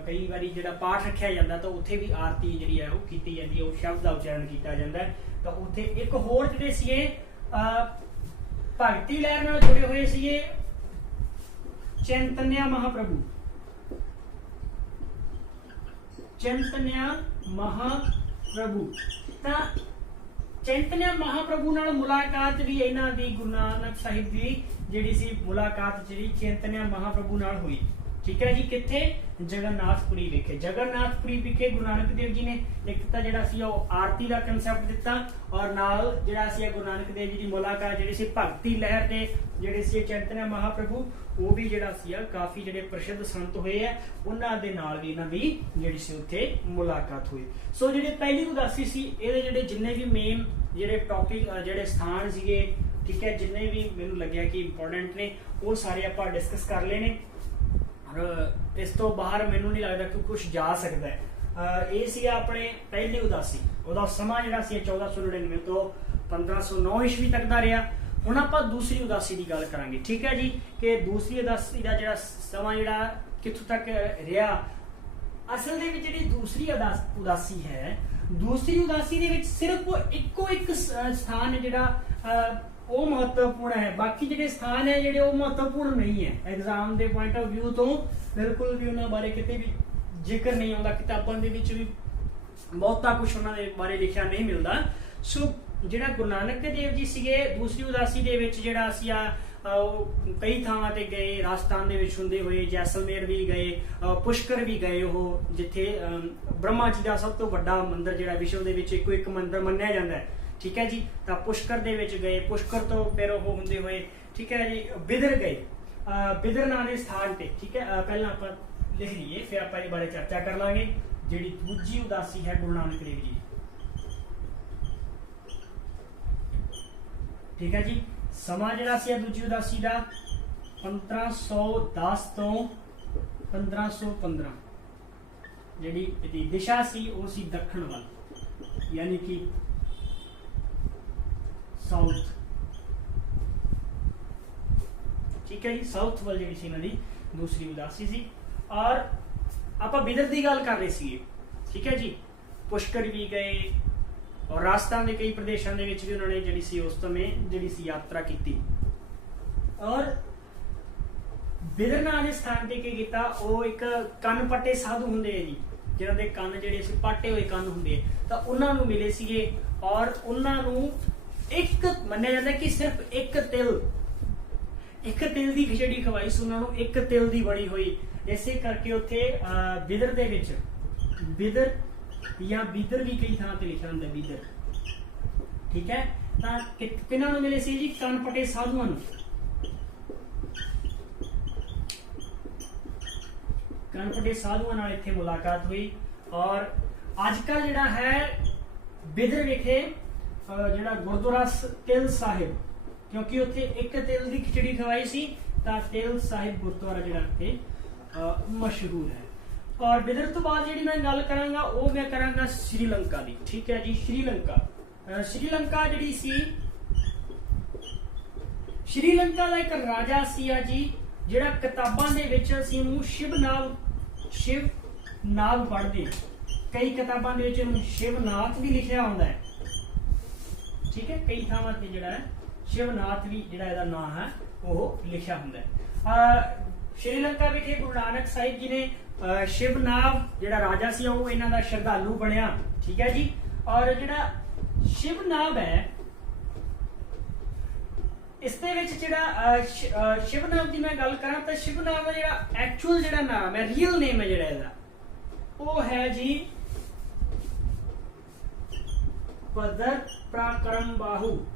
कई बार जिहड़ा पाठ रखा जाता तो उत्थे भी आरती जिहड़ी है वो कीती जाती है, वो शब्द का उच्चारण किया जाता है। तो उत्थे एक होर जिहड़े सी भगती लहर नाल जुड़े हुए सी चैतन्य महाप्रभु। चैतन्य महाप्रभु चैतन्य महाप्रभु नाल मुलाकात भी इन्हां दी गुरु नानक साहिब दी जिहड़ी सी मुलाकात जिहड़ी चैतन्य महाप्रभु नाल हुई। ठीक है जी, किथे? जगन्नाथपुरी विखे। जगन्नाथपुरी विखे गुरु नानक देव जी ने एक तो जिहड़ा सी आरती का कंसैप्ट दिता और नाल जिहड़ा सी गुरु नानक देव जी की मुलाकात जिहड़ी सी भगती लहर ते जिहड़े सी चैतन्य महाप्रभु वो भी जिहड़ा सी काफी जिहड़े प्रसिद्ध संत होए है उन्हां दे नाल भी इन्हां दी जिहड़ी सी उत्थे मुलाकात हुई। सो जिहड़े पहली उदासी सी इहदे जिहड़े जिन्ने भी मेन जिहड़े टॉपिक जिहड़े स्थान सीगे, ठीक है, जिन्ने भी मैनूं लग्गिया कि इंपोर्टेंट ने वो सारे आपां डिस्कस कर लए ने। और इस तो बाहर मैनू नहीं लगता कि कुछ जा सकता है। ये सी अपने पहली उदासी, उहदा समा जिहड़ा सी 1499 तो 1509 ईस्वी तक दा रहा। हुण आपां दूसरी उदासी की गल करांगे। ठीक है जी, कि दूसरी उदासी का जिहड़ा समा जिहड़ा कित्थों तक रहा। असल दे विच जिहड़ी दूसरी उदासी है, दूसरी उदासी दे विच सिर्फ इक्को एक स्थान जिहड़ा वो महत्वपूर्ण है, बाकी जिहड़े स्थान है जिहड़े वो महत्वपूर्ण नहीं है। एग्जाम के पॉइंट ऑफ व्यू तो बिल्कुल भी उन्होंने बारे किते भी जिक्र नहीं आता, किताबों के विच भी ਬਹੁਤਾ ਕੁਝ ਉਹਨਾਂ ਦੇ ਬਾਰੇ ਲਿਖਿਆ ਨਹੀਂ ਮਿਲਦਾ। ਸੋ ਜਿਹੜਾ ਗੁਰੂ ਨਾਨਕ ਦੇਵ ਜੀ ਸੀਗੇ ਦੂਸਰੀ ਉਦਾਸੀ ਦੇ ਵਿੱਚ ਜਿਹੜਾ ਅਸੀਂ ਕਈ ਥਾਵਾਂ ਤੇ ਗਏ, ਰਾਜਸਥਾਨ ਦੇ ਵਿੱਚ ਹੁੰਦੇ ਹੋਏ ਜੈਸਲਮੇਰ ਵੀ ਗਏ, ਪੁਸ਼ਕਰ ਵੀ ਗਏ, ਉਹ ਜਿੱਥੇ ਬ੍ਰਹਮਾ ਜੀ ਦਾ ਸਭ ਤੋਂ ਵੱਡਾ ਮੰਦਿਰ ਜਿਹੜਾ ਵਿਸ਼ਵ ਦੇ ਵਿੱਚ ਇੱਕੋ ਇੱਕ ਮੰਦਿਰ ਮੰਨਿਆ ਜਾਂਦਾ ਹੈ, ਠੀਕ ਹੈ ਜੀ। ਤਾਂ ਪੁਸ਼ਕਰ ਦੇ ਵਿੱਚ ਗਏ, ਪੁਸ਼ਕਰ ਤੋਂ ਫਿਰ ਉਹ ਹੁੰਦੇ ਹੋਏ, ਠੀਕ ਹੈ ਜੀ, ਬਿਦਰ ਗਏ, ਬਿਦਰ ਨਾਂ ਦੇ ਸਥਾਨ ਤੇ, ਠੀਕ ਹੈ। ਪਹਿਲਾਂ ਆਪਾਂ ਲਿਖ ਲਈਏ, ਫਿਰ ਆਪਾਂ ਇਹਦੇ ਬਾਰੇ ਚਰਚਾ ਕਰ ਲਾਂਗੇ। ਜਿਹੜੀ ਦੂਜੀ ਉਦਾਸੀ ਹੈ ਗੁਰੂ ਨਾਨਕ ਦੇਵ ਜੀ, ਠੀਕ ਹੈ ਜੀ। ਸਮਾਂ ਜਿਹੜਾ ਸੀ ਦੂਜੀ ਉਦਾਸੀ ਦਾ 1510 ਤੋਂ 1515, ਜਿਹੜੀ ਇਹਦੀ ਦਿਸ਼ਾ ਸੀ ਉਹ ਸੀ ਦੱਖਣ ਵੱਲ, ਯਾਨੀ ਕਿ ਸਾਊਥ, ਠੀਕ ਹੈ ਜੀ। ਸਾਊਥ ਵੱਲ ਜਿਹੜੀ ਸੀ ਇਹਨਾਂ ਦੀ ਦੂਸਰੀ ਉਦਾਸੀ ਸੀ। ਔਰ ਆਪਾਂ ਬਿਦਰ ਦੀ ਗੱਲ ਕਰ ਰਹੇ ਸੀ, ਠੀਕ ਹੈ ਜੀ। ਪੁਸ਼ਕਰ ਵੀ ਗਏ ਔਰ ਰਾਜਸਥਾਨ ਦੇ ਕਈ ਪ੍ਰਦੇਸ਼ਾਂ ਦੇ ਵਿੱਚ ਵੀ ਉਹਨਾਂ ਨੇ ਜਿਹੜੀ ਸੀ ਉਸ ਸਮੇਂ ਜਿਹੜੀ ਸੀ ਯਾਤਰਾ ਕੀਤੀ। ਔਰ ਬਿਦਰ ਨਾਂ ਦੇ ਸਥਾਨ ਤੇ ਕੀ ਕੀਤਾ, ਉਹ ਇੱਕ ਕੰਨ ਪੱਟੇ ਸਾਧੂ ਹੁੰਦੇ ਆ ਜੀ, ਜਿਹਨਾਂ ਦੇ ਕੰਨ ਜਿਹੜੇ ਸੀ ਪਾਟੇ ਹੋਏ ਕੰਨ ਹੁੰਦੇ, ਤਾਂ ਉਹਨਾਂ ਨੂੰ ਮਿਲੇ ਸੀਗੇ। ਔਰ ਉਹਨਾਂ ਨੂੰ ਇੱਕ ਮੰਨਿਆ ਜਾਂਦਾ ਕਿ ਸਿਰਫ ਇੱਕ ਤਿਲ ਦੀ ਖਿਚੜੀ ਖਵਾਈ ਸੀ ਉਹਨਾਂ ਨੂੰ, ਇੱਕ ਤਿਲ ਦੀ ਬਣੀ ਹੋਈ। ਇਸੇ ਕਰਕੇ ਉੱਥੇ ਬਿਦਰ ਦੇ ਵਿੱਚ, ਬਿਦਰ ਜਾਂ ਬਿਦਰ ਵੀ ਕਈ ਥਾਂ ਤੇ ਲਿਖਿਆ ਹੁੰਦਾ ਬਿਦਰ, ਠੀਕ ਹੈ। ਤਾਂ ਕਿਹਨਾਂ ਨੂੰ ਮਿਲੇ ਸੀ ਜੀ, ਕੰਨ ਪਟੇ ਸਾਧੂਆਂ ਨੂੰ, ਕੰਨ ਪਟੇ ਸਾਧੂਆਂ ਨਾਲ ਇੱਥੇ ਮੁਲਾਕਾਤ ਹੋਈ। ਔਰ ਅੱਜ ਕੱਲ ਜਿਹੜਾ ਹੈ ਬਿਦਰ ਵਿਖੇ ਜਿਹੜਾ ਗੁਰਦੁਆਰਾ ਤਿਲ ਸਾਹਿਬ, ਕਿਉਂਕਿ ਉੱਥੇ ਇੱਕ ਤਿਲ ਦੀ ਖਿਚੜੀ ਖਵਾਈ ਸੀ, ਤਾਂ ਤਿਲ ਸਾਹਿਬ ਗੁਰਦੁਆਰਾ ਜਿਹੜਾ ਇੱਥੇ ਮਸ਼ਹੂਰ ਹੈ। ਔਰ ਬਿਦਰ ਤੋਂ ਬਾਅਦ ਜਿਹੜੀ ਮੈਂ ਗੱਲ ਕਰਾਂਗਾ ਉਹ ਮੈਂ ਕਰਾਂਗਾ ਸ਼੍ਰੀਲੰਕਾ ਦੀ, ਠੀਕ ਹੈ ਜੀ। ਸ਼੍ਰੀਲੰਕਾ ਜਿਹੜੀ ਸੀ, ਸ਼੍ਰੀਲੰਕਾ ਦਾ ਇੱਕ ਰਾਜਾ ਸੀ ਜੀ, ਜਿਹੜਾ ਕਿਤਾਬਾਂ ਦੇ ਵਿੱਚ ਅਸੀਂ ਉਹਨੂੰ ਸ਼ਿਵਨਾਗ ਪੜ੍ਹਦੇ, ਕਈ ਕਿਤਾਬਾਂ ਦੇ ਵਿੱਚ ਇਹਨੂੰ ਸ਼ਿਵਨਾਥ ਵੀ ਲਿਖਿਆ ਹੁੰਦਾ ਹੈ, ਠੀਕ ਹੈ। ਕਈ ਥਾਵਾਂ ਤੇ ਜਿਹੜਾ ਹੈ ਸ਼ਿਵਨਾਥ ਵੀ ਜਿਹੜਾ ਇਹਦਾ ਨਾਮ ਹੈ ਉਹ ਲਿਖਿਆ ਹੁੰਦਾ ਹੈ। ਸ਼੍ਰੀਲੰਕਾ ਵਿਖੇ ਗੁਰੂ ਨਾਨਕ ਸਾਹਿਬ ਜੀ ਨੇ ਸ਼ਿਵਨਾਗ ਜਿਹੜਾ ਰਾਜਾ ਸੀ ਉਹ ਇਹਨਾਂ ਦਾ ਸ਼ਰਧਾਲੂ ਬਣਿਆ, ਠੀਕ ਹੈ ਜੀ। ਔਰ ਜਿਹੜਾ ਸ਼ਿਵਨਾਗ ਹੈ, ਇਸ ਦੇ ਵਿੱਚ ਜਿਹੜਾ ਸ਼ਿਵਨਾਗ ਦੀ ਮੈਂ ਗੱਲ ਕਰਾਂ ਤਾਂ ਸ਼ਿਵਨਾਗ ਦਾ ਜਿਹੜਾ ਐਕਚੁਅਲ ਜਿਹੜਾ ਨਾਮ ਹੈ, ਰੀਅਲ ਨੇਮ ਹੈ ਜਿਹੜਾ ਇਹਦਾ, ਉਹ ਹੈ ਜੀ ਭਦਰ ਪਰਾਕਰਮ ਬਾਹੂ।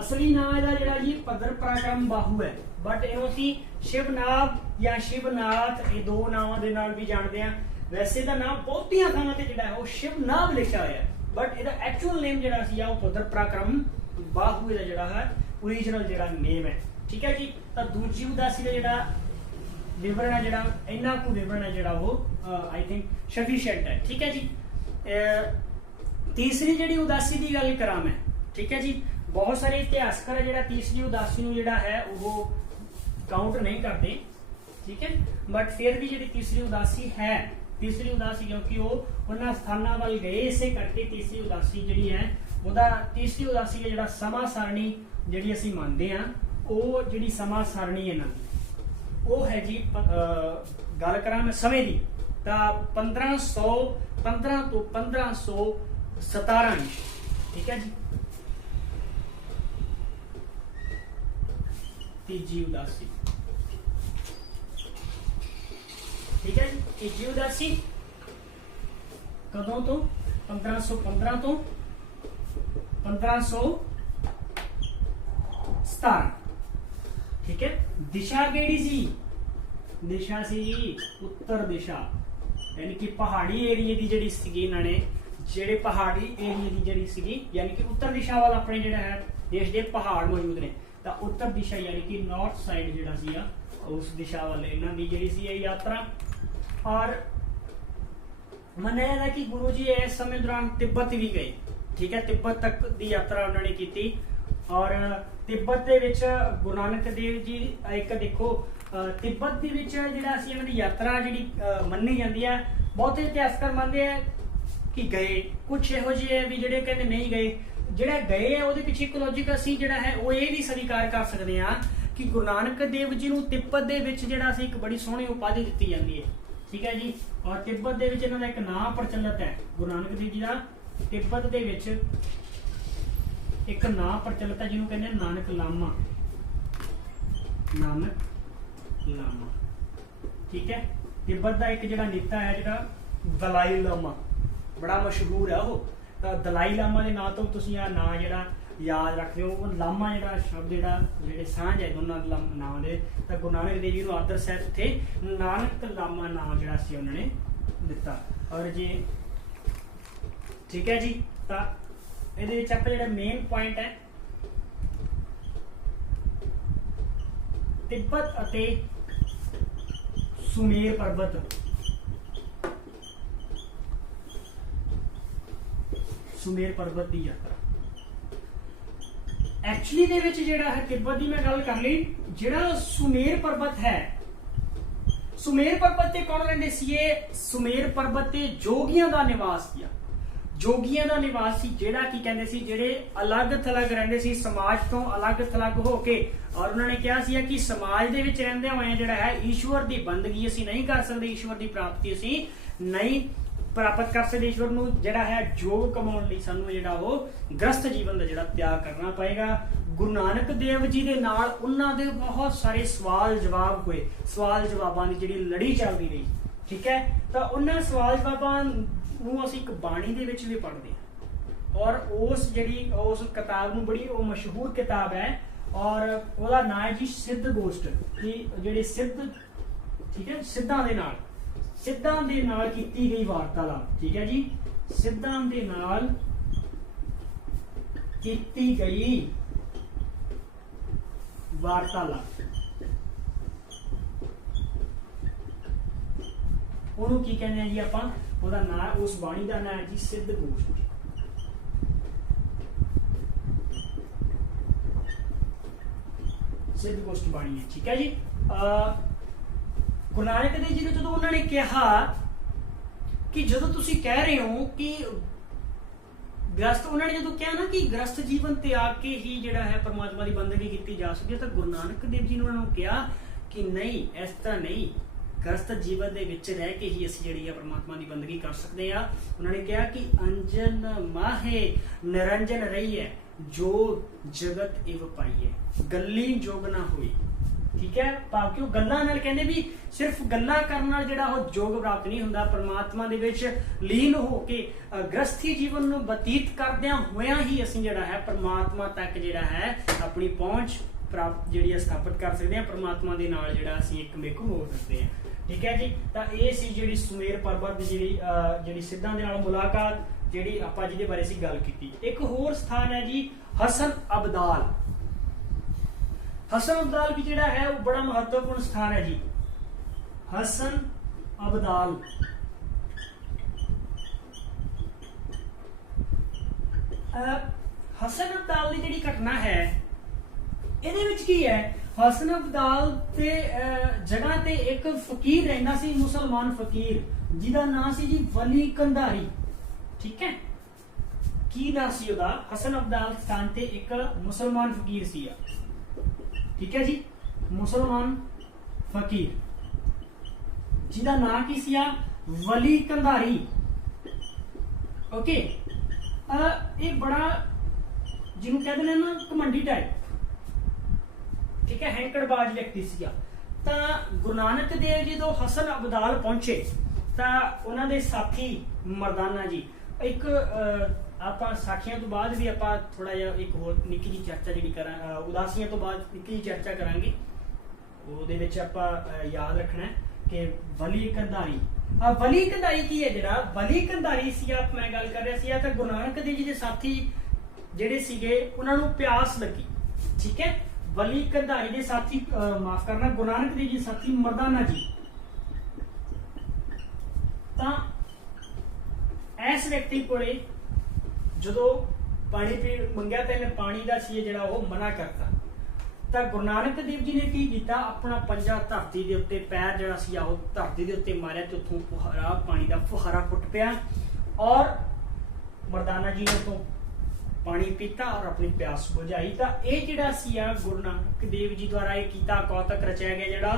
ਅਸਲੀ ਨਾਮ ਇਹਦਾ ਜਿਹੜਾ ਜੀ ਭਦਰ ਪਰਾਕਰਮ ਬਾਹੂ ਹੈ, ਬਟ ਇਹਨੂੰ ਅਸੀਂ ਸ਼ਿਵਨਾਗ ਜਾਂ ਸ਼ਿਵਨਾਥ ਇਹ ਦੋ ਨਾਵਾਂ ਦੇ ਨਾਲ ਵੀ ਜਾਣਦੇ ਆ। ਵੈਸੇ ਦਾ ਨਾਮ ਬਹੁਤੀਆਂ ਥਾਵਾਂ ਤੇ ਜਿਹੜਾ ਹੈ ਉਹ ਸ਼ਿਵਨਾਗ ਲਿਖਿਆ ਹੋਇਆ, ਬਟ ਇਹਦਾ ਐਕਚੁਅਲ ਨੇਮ ਜਿਹੜਾ ਸੀ ਉਹ ਭਦਰ ਪਰਾਕਰਮ ਬਾਹੂ ਇਹਦਾ ਜਿਹੜਾ ਹੈ ਓਰੀਜਨਲ ਜਿਹੜਾ ਨੇਮ ਹੈ, ਠੀਕ ਹੈ ਜੀ। ਤਾਂ ਦੂਜੀ ਉਦਾਸੀ ਦਾ ਜਿਹੜਾ ਵਿਵਰਣ ਹੈ, ਜਿਹੜਾ ਇੰਨਾ ਕੁ ਵਿਵਰਣ ਹੈ ਜਿਹੜਾ ਉਹ ਆਈ ਥਿੰਕ ਸਫੀਸ਼ੀਐਂਟ ਹੈ, ਠੀਕ ਹੈ ਜੀ। ਤੀਸਰੀ ਜਿਹੜੀ ਉਦਾਸੀ ਦੀ ਗੱਲ ਕਰਾਂ ਮੈਂ, ਠੀਕ ਹੈ ਜੀ। ਬਹੁਤ ਸਾਰੇ ਇਤਿਹਾਸਕਾਰ ਜਿਹੜਾ ਤੀਸਰੀ ਉਦਾਸੀ ਨੂੰ ਜਿਹੜਾ ਹੈ ਉਹ ਕਾਊਂਟ ਨਹੀਂ ਕਰਦੇ, ਠੀਕ ਹੈ। ਬਟ ਫਿਰ ਵੀ ਜਿਹੜੀ ਤੀਸਰੀ ਉਦਾਸੀ ਹੈ, ਤੀਸਰੀ ਉਦਾਸੀ ਕਿਉਂਕਿ ਉਹ ਉਹਨਾਂ ਸਥਾਨਾਂ ਵੱਲ ਗਏ, ਇਸੇ ਕਰਕੇ ਤੀਸਰੀ ਉਦਾਸੀ ਜਿਹੜੀ ਹੈ ਉਹਦਾ ਤੀਸਰੀ ਉਦਾਸੀ ਦਾ ਜਿਹੜਾ ਸਮਾਂ ਸਾਰਣੀ ਜਿਹੜੀ ਅਸੀਂ ਮੰਨਦੇ ਹਾਂ, ਉਹ ਜਿਹੜੀ ਸਮਾਂ ਸਾਰਣੀ ਇਹਨਾਂ ਦੀ ਉਹ ਹੈ ਜੀ, ਗੱਲ ਕਰਾਂ ਮੈਂ ਸਮੇਂ ਦੀ ਤਾਂ 1515 ਤੋਂ 1517 ਵਿੱਚ, ਠੀਕ ਹੈ ਜੀ। ਤੀਜੀ ਉਦਾਸੀ, ਠੀਕ ਹੈ ਜੀ। ਤੀਜੀ ਉਦਾਸੀ ਕਦੋਂ ਤੋਂ 1515 ਤੋਂ 1517, ਠੀਕ ਹੈ। ਦਿਸ਼ਾ ਕਿਹੜੀ ਸੀ, ਦਿਸ਼ਾ ਸੀ ਉੱਤਰ ਦਿਸ਼ਾ, ਯਾਨੀ ਕਿ ਪਹਾੜੀ ਏਰੀਏ ਦੀ ਜਿਹੜੀ ਸੀਗੀ, ਇਹਨਾਂ ਨੇ ਜਿਹੜੇ ਪਹਾੜੀ ਏਰੀਏ ਦੀ ਜਿਹੜੀ ਸੀਗੀ ਯਾਨੀ ਕਿ ਉੱਤਰ ਦਿਸ਼ਾ ਵੱਲ ਆਪਣੇ ਜਿਹੜਾ ਹੈ ਦੇਸ਼ ਦੇ ਪਹਾੜ ਮੌਜੂਦ ਨੇ, ਤਾਂ ਉੱਤਰ ਦਿਸ਼ਾ ਯਾਨੀ ਕਿ ਨਾਰਥ ਸਾਈਡ ਜਿਹੜਾ ਸੀ ਉਸ ਦਿਸ਼ਾ ਵੱਲ ਇਹਨਾਂ ਦੀ ਜਿਹੜੀ ਸੀ ਇਹ ਯਾਤਰਾ। ਔਰ ਮੰਨਿਆ ਜਾਂਦਾ ਕਿ ਗੁਰੂ ਜੀ ਇਸ ਸਮੇਂ ਦੌਰਾਨ ਤਿੱਬਤ ਵੀ ਗਏ, ਠੀਕ ਹੈ। ਤਿੱਬਤ ਤੱਕ ਦੀ ਯਾਤਰਾ ਉਹਨਾਂ ਨੇ ਕੀਤੀ। ਔਰ ਤਿੱਬਤ ਦੇ ਵਿੱਚ ਗੁਰੂ ਨਾਨਕ ਦੇਵ ਜੀ ਇੱਕ ਦੇਖੋ ਤਿੱਬਤ ਦੇ ਵਿੱਚ ਜਿਹੜਾ ਸੀ ਇਹਨਾਂ ਦੀ ਯਾਤਰਾ ਜਿਹੜੀ ਮੰਨੀ ਜਾਂਦੀ ਹੈ, ਬਹੁਤੇ ਇਤਿਹਾਸਕਾਰ ਮੰਨਦੇ ਆ ਕਿ ਗਏ, ਕੁਝ ਇਹੋ ਜਿਹੇ ਵੀ ਜਿਹੜੇ ਕਹਿੰਦੇ ਨਹੀਂ ਗਏ। ਜਿਹੜਾ ਗਏ ਆ ਉਹਦੇ ਪਿੱਛੇ ਇੱਕ ਲੌਜੀਕ ਅਸੀਂ ਜਿਹੜਾ ਹੈ ਉਹ ਇਹ ਵੀ ਸਵੀਕਾਰ ਕਰ ਸਕਦੇ ਹਾਂ ਕਿ ਗੁਰੂ ਨਾਨਕ ਦੇਵ ਜੀ ਨੂੰ ਤਿੱਬਤ ਦੇ ਵਿੱਚ ਜਿਹੜਾ ਸੀ ਇੱਕ ਬੜੀ ਸੋਹਣੀ ਉਪਾਧੀ ਦਿੱਤੀ ਜਾਂਦੀ ਹੈ, ठीक है जी। और तिब्बत दे विच इन्हां दा एक नाम प्रचलित है गुरु नानक देव जी का, तिब्बत दे विच एक नाम प्रचलित है जिन्होंने कहते हैं नानक लामा, नानक लामा। ठीक है, तिब्बत का एक जो नेता है जो दलाई लामा, बड़ा मशहूर है वो। तो दलाई लामा के नाम तो तुम आ ना जो याद रखते हो, वो लामा जो शब्द जो सांझ है दोनों नाम के, तो गुरु नानक देव जी को आदर सहित थे नानक लामा नाम जो उन्होंने दिता। और जी ठीक है जी, तो ये जो मेन पॉइंट है तिब्बत अते सुमेर पर्वत, सुमेर पर्वत की यात्रा एक्चुअली दे विच जिहड़ा है तिब्बत की मैं गल कर ली, जिहड़ा सुमेर पर्वत है, सुमेर पर्वत ते कौन रहंदे सी? सुमेर पर्वत ते जोगियां दा निवास किया, जोगियां दा निवास सी, जेड़ा की कहंदे सी जेड़े अलग थलग रहंदे सी समाज तो अलग थलग होके। और उन्होंने कहा सी कि समाज दे विच रहंदे होए जिहड़ा है ईश्वर दी बंदगी असीं नहीं कर सकदे, ईश्वर दी प्राप्ति असीं नहीं प्राप्त कर सकते। ईश्वर नूं जिहड़ा है योग कमाउण लई सानूं जिहड़ा वो ग्रस्त जीवन दा जिहड़ा त्याग करना पएगा। गुरु नानक देव जी दे नाल उन्हां दे बहुत सारे सवाल जवाब हुए, सवाल जवाबां दी जिहड़ी लड़ी चलदी रही। ठीक है, तो उन्हां सवाल जवाबां नूं असीं एक बाणी दे विच भी पढ़दे हां, और उस जिहड़ी उस किताब नूं बड़ी वो मशहूर किताब है, और ਉਹਦਾ नाम है जी सिद्ध गोष्ठ, कि ਜਿਹੜੇ सिद्ध ठीक है सिद्धां दे नाल, सिद्धां दे नाल कीती गई वार्तालाप। ठीक है जी, सिद्धां दे नाल कीती गई वार्तालाप, ਉਹਨੂੰ ਕੀ ਕਹਿੰਦੇ ਆ ਜੀ ਆਪਾਂ? ਉਹਦਾ ਨਾਮ, ਉਸ ਬਾਣੀ ਦਾ ਨਾਮ ਹੈ ਜੀ सिद्ध गोष्ठ। सिद्ध गोष्ठ बाणी है। ठीक है जी, गुरु नानक देव जी ने जो उन्होंने कहा कि जो तुसी कह रहे हो कि ग्रस्त, उन्होंने जो कहा ना कि ग्रस्त जीवन त्याग के ही जिहड़ा है परमात्मा की बंदगी की जा सकती है, तो गुरु नानक देव जी ने उन्होंने कहा कि नहीं, इस तरह नहीं, ग्रस्त जीवन दे विच रह के ही असीं जिहड़ी है परमात्मा की बंदगी कर सकते हैं। उन्होंने कहा कि अंजन माहे निरंजन रही है जो जगत इव पाई है, गल्ली जोग ना हुई। ठीक है, भाव कि गल्लां नाल कहंदे भी सिर्फ गल्लां करन नाल जिहड़ा वो जोग प्राप्त नहीं हुंदा, परमात्मा दे विच लीन हो के गृहस्थी जीवन नूं बतीत करदियां होइयां ही असीं जिहड़ा है परमात्मा तक जिहड़ा है अपनी पहुंच प्राप्त जिहड़ी स्थापित कर सकते हैं, परमात्मा दे नाल जिहड़ा असीं एक मेकू हो सकते हैं। ठीक है जी, तो ये सी जिहड़ी सुमेर पर्वत दी जिहड़ी सिद्धां दे नाल मुलाकात, जिहड़ी आपां जिहदे बारे असीं गल कीती। एक होर स्थान है जी हसन अबदाल। हसन अबदाल भी जिहड़ा है वो बड़ा महत्वपूर्ण स्थान है जी, हसन अबदाल। हसन अबदाल की जिहड़ी घटना है, इहदे विच की है? हसन अबदाल ते जगह ते एक फकीर रहंदा सी, मुसलमान फकीर, जिहदा नाम सी जी वली कंधारी। ठीक है, की नाम सी ओहदा? हसन अबदाल स्थान ते एक मुसलमान फकीर सी। ठीक है जी, मुसलमान फकीर जिहदा नाम की सी? वली कंधारी। ओके, ये बड़ा जिन्होंने कहते हैं ना घमंडी टाइप, ठीक है, हैंकड़बाज व्यक्ति सी। तो गुरु नानक देव जी तो हसन अबदाल पहुंचे, तो उन्होंने साथी मरदाना जी, एक आप साखियां तो बाद भी आप थोड़ा जिहा एक होर निक्की जी चर्चा जी करा, उदासियां तो बाद निक्की जी चर्चा करांगे। ਉਹਦੇ ਵਿੱਚ ਆਪਾਂ याद रखना है कि वली कंधारी। वली कंधारी की है? जिहड़ा वली कंधारी सी, आप मैं गल कर रहा सी, तो गुरु नानक देव जी के साथी जिहड़े सीगे उन्हां नूं प्यास लगी। ठीक है, वली कंधारी के साथी, माफ करना, गुरु नानक देव जी साथी मरदाना जी, तो इस व्यक्ति कोले जो पानी पी मंगया तो इन्हें पानी का सी जिहड़ा वो मना करता। तो गुरु नानक देव जी ने की किया? अपना पंजा धरती के उत्ते, पैर जिहड़ा सी वो धरती के उत्ते मारिया, तो उत्थों फुहारा पानी का फुहारा फुट पिया, और मरदाना जी ने उत्थों पानी पीता और अपनी प्यास बुझाई। तो यह जिहड़ा सी गुरु नानक देव जी द्वारा किया कौतक रचाया गया, जिहड़ा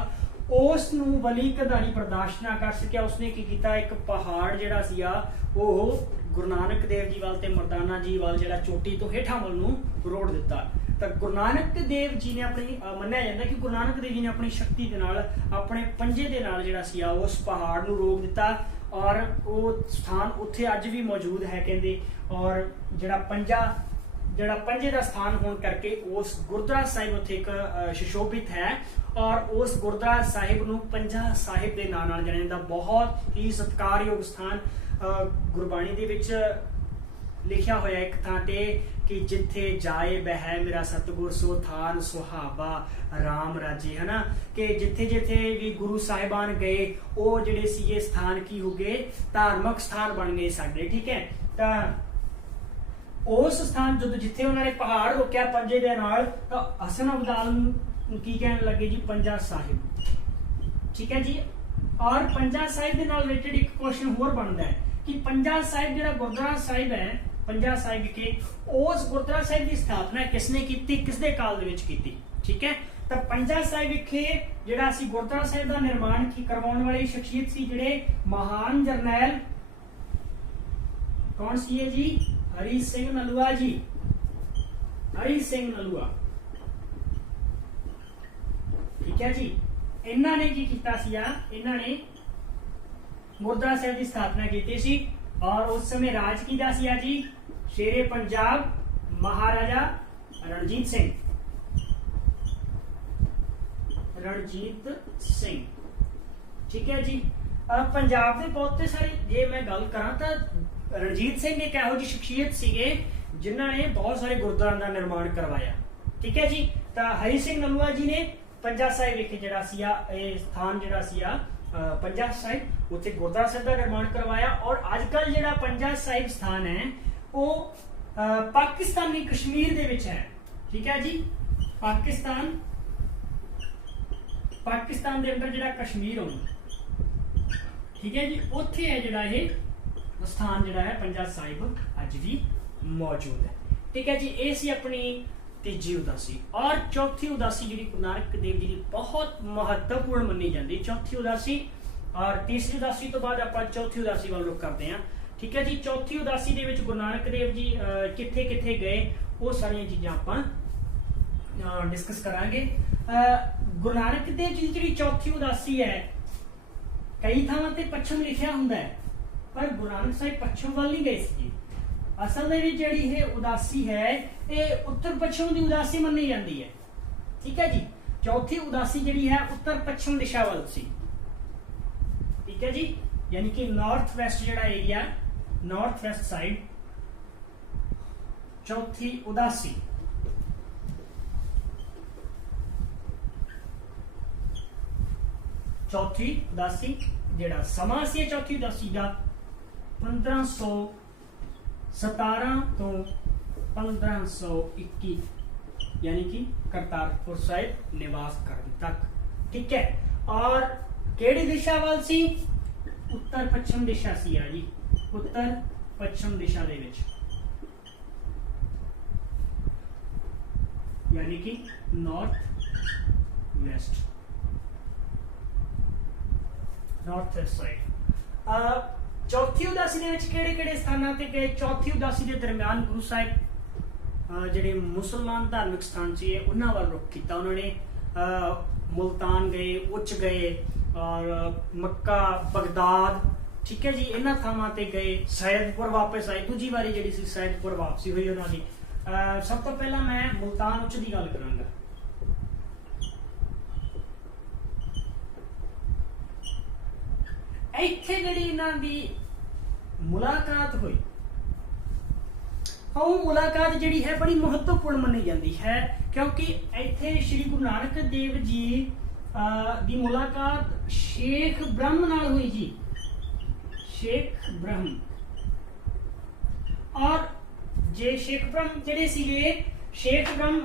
ਉਸ ਨੂੰ ਵਲੀ ਕੰਧਾਰੀ ਬਰਦਾਸ਼ਤ ਨਾ ਕਰ ਸਕਿਆ। ਉਸਨੇ ਕੀ ਕੀਤਾ, ਇੱਕ ਪਹਾੜ ਜਿਹੜਾ ਸੀਗਾ ਉਹ ਗੁਰੂ ਨਾਨਕ ਦੇਵ ਜੀ ਵੱਲ ਤੇ ਮਰਦਾਨਾ ਜੀ ਵੱਲ ਜਿਹੜਾ ਚੋਟੀ ਤੋਂ ਹੇਠਾਂ ਵੱਲ ਨੂੰ ਰੋੜ ਦਿੱਤਾ। ਤਾਂ ਗੁਰੂ ਨਾਨਕ ਦੇਵ ਜੀ ਨੇ ਆਪਣੀ ਮੰਨਿਆ ਜਾਂਦਾ ਕਿ ਗੁਰੂ ਨਾਨਕ ਦੇਵ ਜੀ ਨੇ ਆਪਣੀ ਸ਼ਕਤੀ ਦੇ ਨਾਲ, ਆਪਣੇ ਪੰਜੇ ਦੇ ਨਾਲ ਜਿਹੜਾ ਸੀਗਾ ਉਸ ਪਹਾੜ ਨੂੰ ਰੋਕ ਦਿੱਤਾ। ਔਰ ਉਹ ਸਥਾਨ ਉੱਥੇ ਅੱਜ ਵੀ ਮੌਜੂਦ ਹੈ ਕਹਿੰਦੇ। ਔਰ ਜਿਹੜਾ ਪੰਜੇ ਦਾ ਸਥਾਨ ਹੋਣ ਕਰਕੇ ਉਸ ਗੁਰਦੁਆਰਾ ਸਾਹਿਬ ਉੱਥੇ ਇੱਕ ਸੁਸ਼ੋਭਿਤ ਹੈ। ਔਰ ਉਸ ਗੁਰਦੁਆਰਾ ਸਾਹਿਬ ਨੂੰ ਪੰਜਾ ਸਾਹਿਬ ਦੇ ਨਾਂ ਨਾਲ ਜਾਣਿਆ ਜਾਂਦਾ। ਬਹੁਤ ਹੀ ਸਤਿਕਾਰਯੋਗ ਸਥਾਨ ਗੁਰਬਾਣੀ ਦੇ ਵਿੱਚ ਲਿਖਿਆ ਹੋਇਆ ਇੱਕ ਥਾਂ ਤੇ ਕਿ ਜਿੱਥੇ ਜਾਏ ਬਹਿ ਮੇਰਾ ਸਤਿਗੁਰ ਸੋ ਥਾਨ ਸੁਹਾਵਾ ਰਾਮ ਰਾਜੇ, ਹੈ ਨਾ, ਕਿ ਜਿੱਥੇ ਜਿੱਥੇ ਵੀ ਗੁਰੂ ਸਾਹਿਬਾਨ ਗਏ ਉਹ ਜਿਹੜੇ ਸੀਗੇ ਸਥਾਨ ਕੀ ਹੋ ਗਏ, ਧਾਰਮਿਕ ਸਥਾਨ ਬਣ ਗਏ ਸਾਡੇ। ਠੀਕ ਹੈ, ਤਾਂ ਉਸ ਸਥਾਨ ਜਦੋਂ ਜਿੱਥੇ ਉਹਨਾਂ ਨੇ ਪਹਾੜ ਰੋਕਿਆ ਪੰਜੇ ਦੇ ਨਾਲ, ਤਾਂ ਹਸਨ ਅਬਦਾਲ ਨੂੰ ਕੀ ਕਹਿਣ ਲੱਗੇ ਜੀ, ਪੰਜਾ ਸਾਹਿਬ। ਠੀਕ ਹੈ ਜੀ। ਔਰ ਪੰਜਾ ਸਾਹਿਬ ਦੇ ਨਾਲ ਰਿਲੇਟਡ ਇੱਕ ਕੁਐਸਚਨ ਹੋਰ ਬਣਦਾ ਹੈ ਕਿ ਪੰਜਾ ਸਾਹਿਬ ਜਿਹੜਾ ਗੁਰਦੁਆਰਾ ਸਾਹਿਬ ਹੈ, ਪੰਜਾ ਸਾਹਿਬ ਵਿਖੇ ਉਸ ਗੁਰਦੁਆਰਾ ਸਾਹਿਬ ਦੀ ਸਥਾਪਨਾ ਕਿਸਨੇ ਕੀਤੀ, ਕਿਸ ਦੇ ਕਾਲ ਦੇ ਵਿੱਚ ਕੀਤੀ। ਠੀਕ ਹੈ, ਤਾਂ ਪੰਜਾ ਸਾਹਿਬ ਵਿਖੇ ਜਿਹੜਾ ਅਸੀਂ ਗੁਰਦੁਆਰਾ ਸਾਹਿਬ ਦਾ ਨਿਰਮਾਣ ਕਰਵਾਉਣ ਵਾਲੀ ਸ਼ਖਸੀਅਤ ਸੀ ਜਿਹੜੇ ਮਹਾਨ ਜਰਨੈਲ ਕੌਣ ਸੀ ਜੀ, ਹਰੀ ਸਿੰਘ ਨਲੂਆ ਜੀ। ਹਰੀ ਸਿੰਘ ਨਲੂਆ, ਠੀਕ ਹੈ ਜੀ। ਇਹਨਾਂ ਨੇ ਕੀ ਕੀਤਾ ਸੀ, ਇਹਨਾਂ ਨੇ ਗੁਰਦੁਆਰਾ ਸਾਹਿਬ ਦੀ ਸਥਾਪਨਾ ਕੀਤੀ ਸੀ। ਔਰ ਉਸ ਸਮੇਂ ਰਾਜ ਕਿਹਦਾ ਸੀ ਜੀ, ਸ਼ੇਰੇ ਪੰਜਾਬ ਮਹਾਰਾਜਾ ਰਣਜੀਤ ਸਿੰਘ। ਰਣਜੀਤ ਸਿੰਘ, ਠੀਕ ਹੈ ਜੀ। ਪੰਜਾਬ ਦੇ ਬਹੁਤ ਸਾਰੇ, ਜੇ ਮੈਂ ਗੱਲ ਕਰਾਂ ਤਾਂ ਰਣਜੀਤ ਸਿੰਘ ਇੱਕ ਇਹੋ ਜਿਹੀ ਸ਼ਖਸੀਅਤ ਸੀਗੇ ਜਿਨ੍ਹਾਂ ਨੇ ਬਹੁਤ ਸਾਰੇ ਗੁਰਦੁਆਰਿਆਂ ਦਾ ਨਿਰਮਾਣ ਕਰਵਾਇਆ। ਠੀਕ ਹੈ ਜੀ। ਤਾਂ ਹਰੀ ਸਿੰਘ ਨਲੂਆ ਜੀ ਨੇ ਪੰਜਾ ਸਾਹਿਬ ਵਿਖੇ ਜਿਹੜਾ ਸੀਗਾ ਇਹ ਸਥਾਨ ਜਿਹੜਾ ਸੀਗਾ ਪੰਜਾ ਸਾਹਿਬ, ਉੱਥੇ ਗੁਰਦੁਆਰਾ ਸਾਹਿਬ ਦਾ ਨਿਰਮਾਣ ਕਰਵਾਇਆ। ਔਰ ਅੱਜ ਕੱਲ ਜਿਹੜਾ ਪੰਜਾ ਸਾਹਿਬ ਸਥਾਨ ਹੈ ਉਹ ਪਾਕਿਸਤਾਨੀ ਕਸ਼ਮੀਰ ਦੇ ਵਿੱਚ ਹੈ। ਠੀਕ ਹੈ ਜੀ। ਪਾਕਿਸਤਾਨ ਦੇ ਅੰਦਰ ਜਿਹੜਾ ਕਸ਼ਮੀਰ ਹੋਣਾ, ਠੀਕ ਹੈ ਜੀ, ਉੱਥੇ ਹੈ ਜਿਹੜਾ ਇਹ ਸਥਾਨ ਜਿਹੜਾ ਹੈ ਪੰਜਾ ਸਾਹਿਬ ਅੱਜ ਵੀ ਮੌਜੂਦ ਹੈ। ਠੀਕ ਹੈ ਜੀ। ਇਹ ਸੀ ਆਪਣੀ ਤੀਜੀ ਉਦਾਸੀ। ਔਰ ਚੌਥੀ ਉਦਾਸੀ ਜਿਹੜੀ ਗੁਰੂ ਨਾਨਕ ਦੇਵ ਜੀ ਦੀ ਬਹੁਤ ਮਹੱਤਵਪੂਰਨ ਮੰਨੀ ਜਾਂਦੀ, ਚੌਥੀ ਉਦਾਸੀ। ਔਰ ਤੀਸਰੀ ਉਦਾਸੀ ਤੋਂ ਬਾਅਦ ਆਪਾਂ ਚੌਥੀ ਉਦਾਸੀ ਵੱਲ ਰੁਖ ਕਰਦੇ ਹਾਂ। ਠੀਕ ਹੈ ਜੀ। ਚੌਥੀ ਉਦਾਸੀ ਦੇ ਵਿੱਚ ਗੁਰੂ ਨਾਨਕ ਦੇਵ ਜੀ ਕਿੱਥੇ ਕਿੱਥੇ ਗਏ, ਉਹ ਸਾਰੀਆਂ ਚੀਜ਼ਾਂ ਆਪਾਂ ਡਿਸਕਸ ਕਰਾਂਗੇ। ਗੁਰੂ ਨਾਨਕ ਦੇਵ ਜੀ ਦੀ ਜਿਹੜੀ ਚੌਥੀ ਉਦਾਸੀ ਹੈ, ਕਈ ਥਾਵਾਂ ਤੇ ਪੱਛਮ ਲਿਖਿਆ ਹੁੰਦਾ ਹੈ, ਪਰ ਗੁਰੂ ਨਾਨਕ ਸਾਹਿਬ ਪੱਛਮ ਵੱਲ ਨਹੀਂ ਗਏ ਸੀ। ਅਸਲ ਦੇ ਵਿੱਚ ਜਿਹੜੀ ਇਹ ਉਦਾਸੀ ਹੈ ਇਹ ਉੱਤਰ ਪੱਛਮ ਦੀ ਉਦਾਸੀ ਮੰਨੀ ਜਾਂਦੀ ਹੈ। ਠੀਕ ਹੈ ਜੀ। ਚੌਥੀ ਉਦਾਸੀ ਜਿਹੜੀ ਹੈ ਉੱਤਰ ਪੱਛਮ ਦਿਸ਼ਾ ਵੱਲ ਸੀ। ਠੀਕ ਹੈ ਜੀ। ਯਾਨੀ ਕਿ ਨਾਰਥ ਵੈਸਟ ਜਿਹੜਾ ਏਰੀਆ, ਨਾਰਥ ਵੈਸਟ ਸਾਈਡ, ਚੌਥੀ ਉਦਾਸੀ। ਚੌਥੀ ਉਦਾਸੀ ਜਿਹੜਾ ਸਮਾਂ ਸੀ ਚੌਥੀ ਉਦਾਸੀ ਦਾ 1517 ਤੋਂ 1521, यानी कि करतारपुर साहिब निवास ਕਰਨ तक। ठीक है। और केड़ी दिशा वाल सी, उत्तर पश्चिम दिशा सी आ जी, उत्तर पश्चिम दिशा दे विच, यानी कि north west, north west side. चौथी उदासी ਦੇ ਵਿੱਚ ਕਿਹੜੇ-ਕਿਹੜੇ ਸਥਾਨਾਂ ਤੇ ਗਏ। ਚੌਥੀ ਉਦਾਸੀ ਦੇ ਦਰਮਿਆਨ ਗੁਰੂ ਸਾਹਿਬ ਜਿਹੜੇ ਮੁਸਲਮਾਨ ਧਾਰਮਿਕ ਸਥਾਨ ਸੀ ਉਹਨਾਂ ਵੱਲ ਰੁਖ ਕੀਤਾ। ਉਹਨਾਂ ਨੇ ਮੁਲਤਾਨ ਗਏ, ਉੱਚ ਗਏ, ਔਰ ਮੱਕਾ, ਬਗਦਾਦ, ਠੀਕ ਹੈ ਜੀ, ਇਹਨਾਂ ਥਾਵਾਂ ਤੇ ਗਏ। ਸੈਦਪੁਰ ਵਾਪਸ ਆਏ, ਦੂਜੀ ਵਾਰੀ ਜਿਹੜੀ ਸੀ ਸੈਦਪੁਰ ਵਾਪਸੀ ਹੋਈ ਉਹਨਾਂ ਦੀ। ਸਭ ਤੋਂ ਪਹਿਲਾਂ ਮੈਂ ਮੁਲਤਾਨ ਉੱਚ ਦੀ ਗੱਲ ਕਰਾਂਗਾ। ਇੱਥੇ ਜਿਹੜੀ ਇਹਨਾਂ ਦੀ ਮੁਲਾਕਾਤ ਹੋਈ, ਉਹ ਮੁਲਾਕਾਤ ਜਿਹੜੀ ਹੈ ਬੜੀ ਮਹੱਤਵਪੂਰਨ ਮੰਨੀ ਜਾਂਦੀ ਹੈ, ਕਿਉਂਕਿ ਇੱਥੇ ਸ਼੍ਰੀ ਗੁਰੂ ਨਾਨਕ ਦੇਵ ਜੀ ਦੀ ਮੁਲਾਕਾਤ ਸ਼ੇਖ ਬ੍ਰਹਮ ਨਾਲ ਹੋਈ ਜੀ, ਸ਼ੇਖ ਬ੍ਰਹਮ। ਔਰ ਜੇ ਸ਼ੇਖ ਬ੍ਰਹਮ ਜਿਹੜੇ ਸੀਗੇ, ਸ਼ੇਖ ਬ੍ਰਹਮ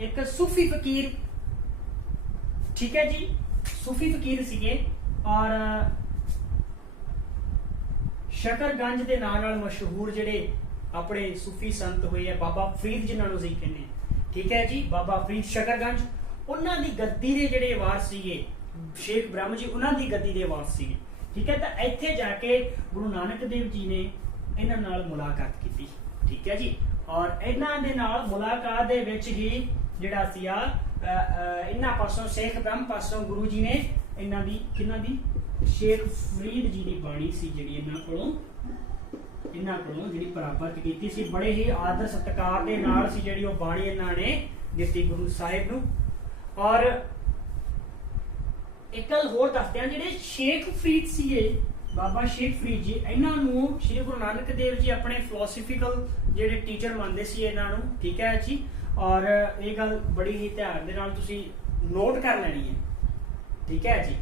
ਇੱਕ ਸੂਫੀ ਫਕੀਰ, ਠੀਕ ਹੈ ਜੀ, ਸੂਫੀ ਫਕੀਰ ਸੀਗੇ। ਔਰ शकरगंज ਦੇ ਨਾਂ ਨਾਲ ਮਸ਼ਹੂਰ ਜਿਹੜੇ ਆਪਣੇ ਸੂਫੀ ਸੰਤ ਹੋਏ ਆ, ਬਾਬਾ ਫਰੀਦ ਜਿਨ੍ਹਾਂ ਨੂੰ ਅਸੀਂ ਕਹਿੰਦੇ, ਠੀਕ ਹੈ ਜੀ, ਬਾਬਾ ਫਰੀਦ शकरगंज, ਉਹਨਾਂ ਦੀ ਗੱਦੀ ਦੇ ਜਿਹੜੇ ਵਾਰਸ ਸੀਗੇ ਸ਼ੇਖ ਬ੍ਰਹਮ ਜੀ ਉਹਨਾਂ ਦੀ ਗੱਦੀ ਦੇ ਵਾਰਸ ਸੀਗੇ। ਠੀਕ ਹੈ, ਤਾਂ ਇੱਥੇ ਜਾ ਕੇ ਗੁਰੂ ਨਾਨਕ ਦੇਵ ਜੀ ਨੇ ਇਹਨਾਂ ਨਾਲ ਮੁਲਾਕਾਤ ਕੀਤੀ। ਠੀਕ ਹੈ ਜੀ, ਔਰ ਇਹਨਾਂ ਦੇ ਨਾਲ ਮੁਲਾਕਾਤ ਦੇ ਵਿੱਚ ਹੀ ਜਿਹੜਾ ਸੀ ਇਹਨਾਂ ਪਾਸੋਂ ਸ਼ੇਖ ਬ੍ਰਹਮ ਪਾਸੋਂ ਗੁਰੂ ਜੀ ਨੇ ਕਿਹਨਾਂ ਦੀ ਸ਼ੇਖ ਫਰੀਦ ਜੀ ਦੀ ਬਾਣੀ ਸੀ ਜਿਹੜੀ ਇਹਨਾਂ ਕੋਲੋਂ ਜਿਹੜੀ ਪ੍ਰਾਪਤ ਕੀਤੀ ਸੀ। ਬੜੇ ਹੀ ਆਦਰ ਸਤਿਕਾਰ ਦੇ ਨਾਲ ਸੀ ਜਿਹੜੀ ਉਹ ਬਾਣੀ ਇਹਨਾਂ ਨੇ ਦਿੱਤੀ ਗੁਰੂ ਸਾਹਿਬ ਨੂੰ। ਔਰ ਇੱਕ ਗੱਲ ਹੋਰ ਦੱਸਦੇ ਆ, ਜਿਹੜੇ ਸ਼ੇਖ ਫਰੀਦ ਸੀਗੇ, ਬਾਬਾ ਸ਼ੇਖ ਫਰੀਦ ਜੀ, ਇਹਨਾਂ ਨੂੰ ਸ਼੍ਰੀ ਗੁਰੂ ਨਾਨਕ ਦੇਵ ਜੀ ਆਪਣੇ ਫਿਲਾਸਫੀਕਲ ਜਿਹੜੇ ਟੀਚਰ ਮੰਨਦੇ ਸੀ ਇਹਨਾਂ ਨੂੰ। ਠੀਕ ਹੈ ਜੀ, ਔਰ ਇਹ ਗੱਲ ਬੜੀ ਹੀ ਧਿਆਨ ਦੇ ਨਾਲ ਤੁਸੀਂ ਨੋਟ ਕਰ ਲੈਣੀ ਹੈ। ਠੀਕ ਹੈ ਜੀ,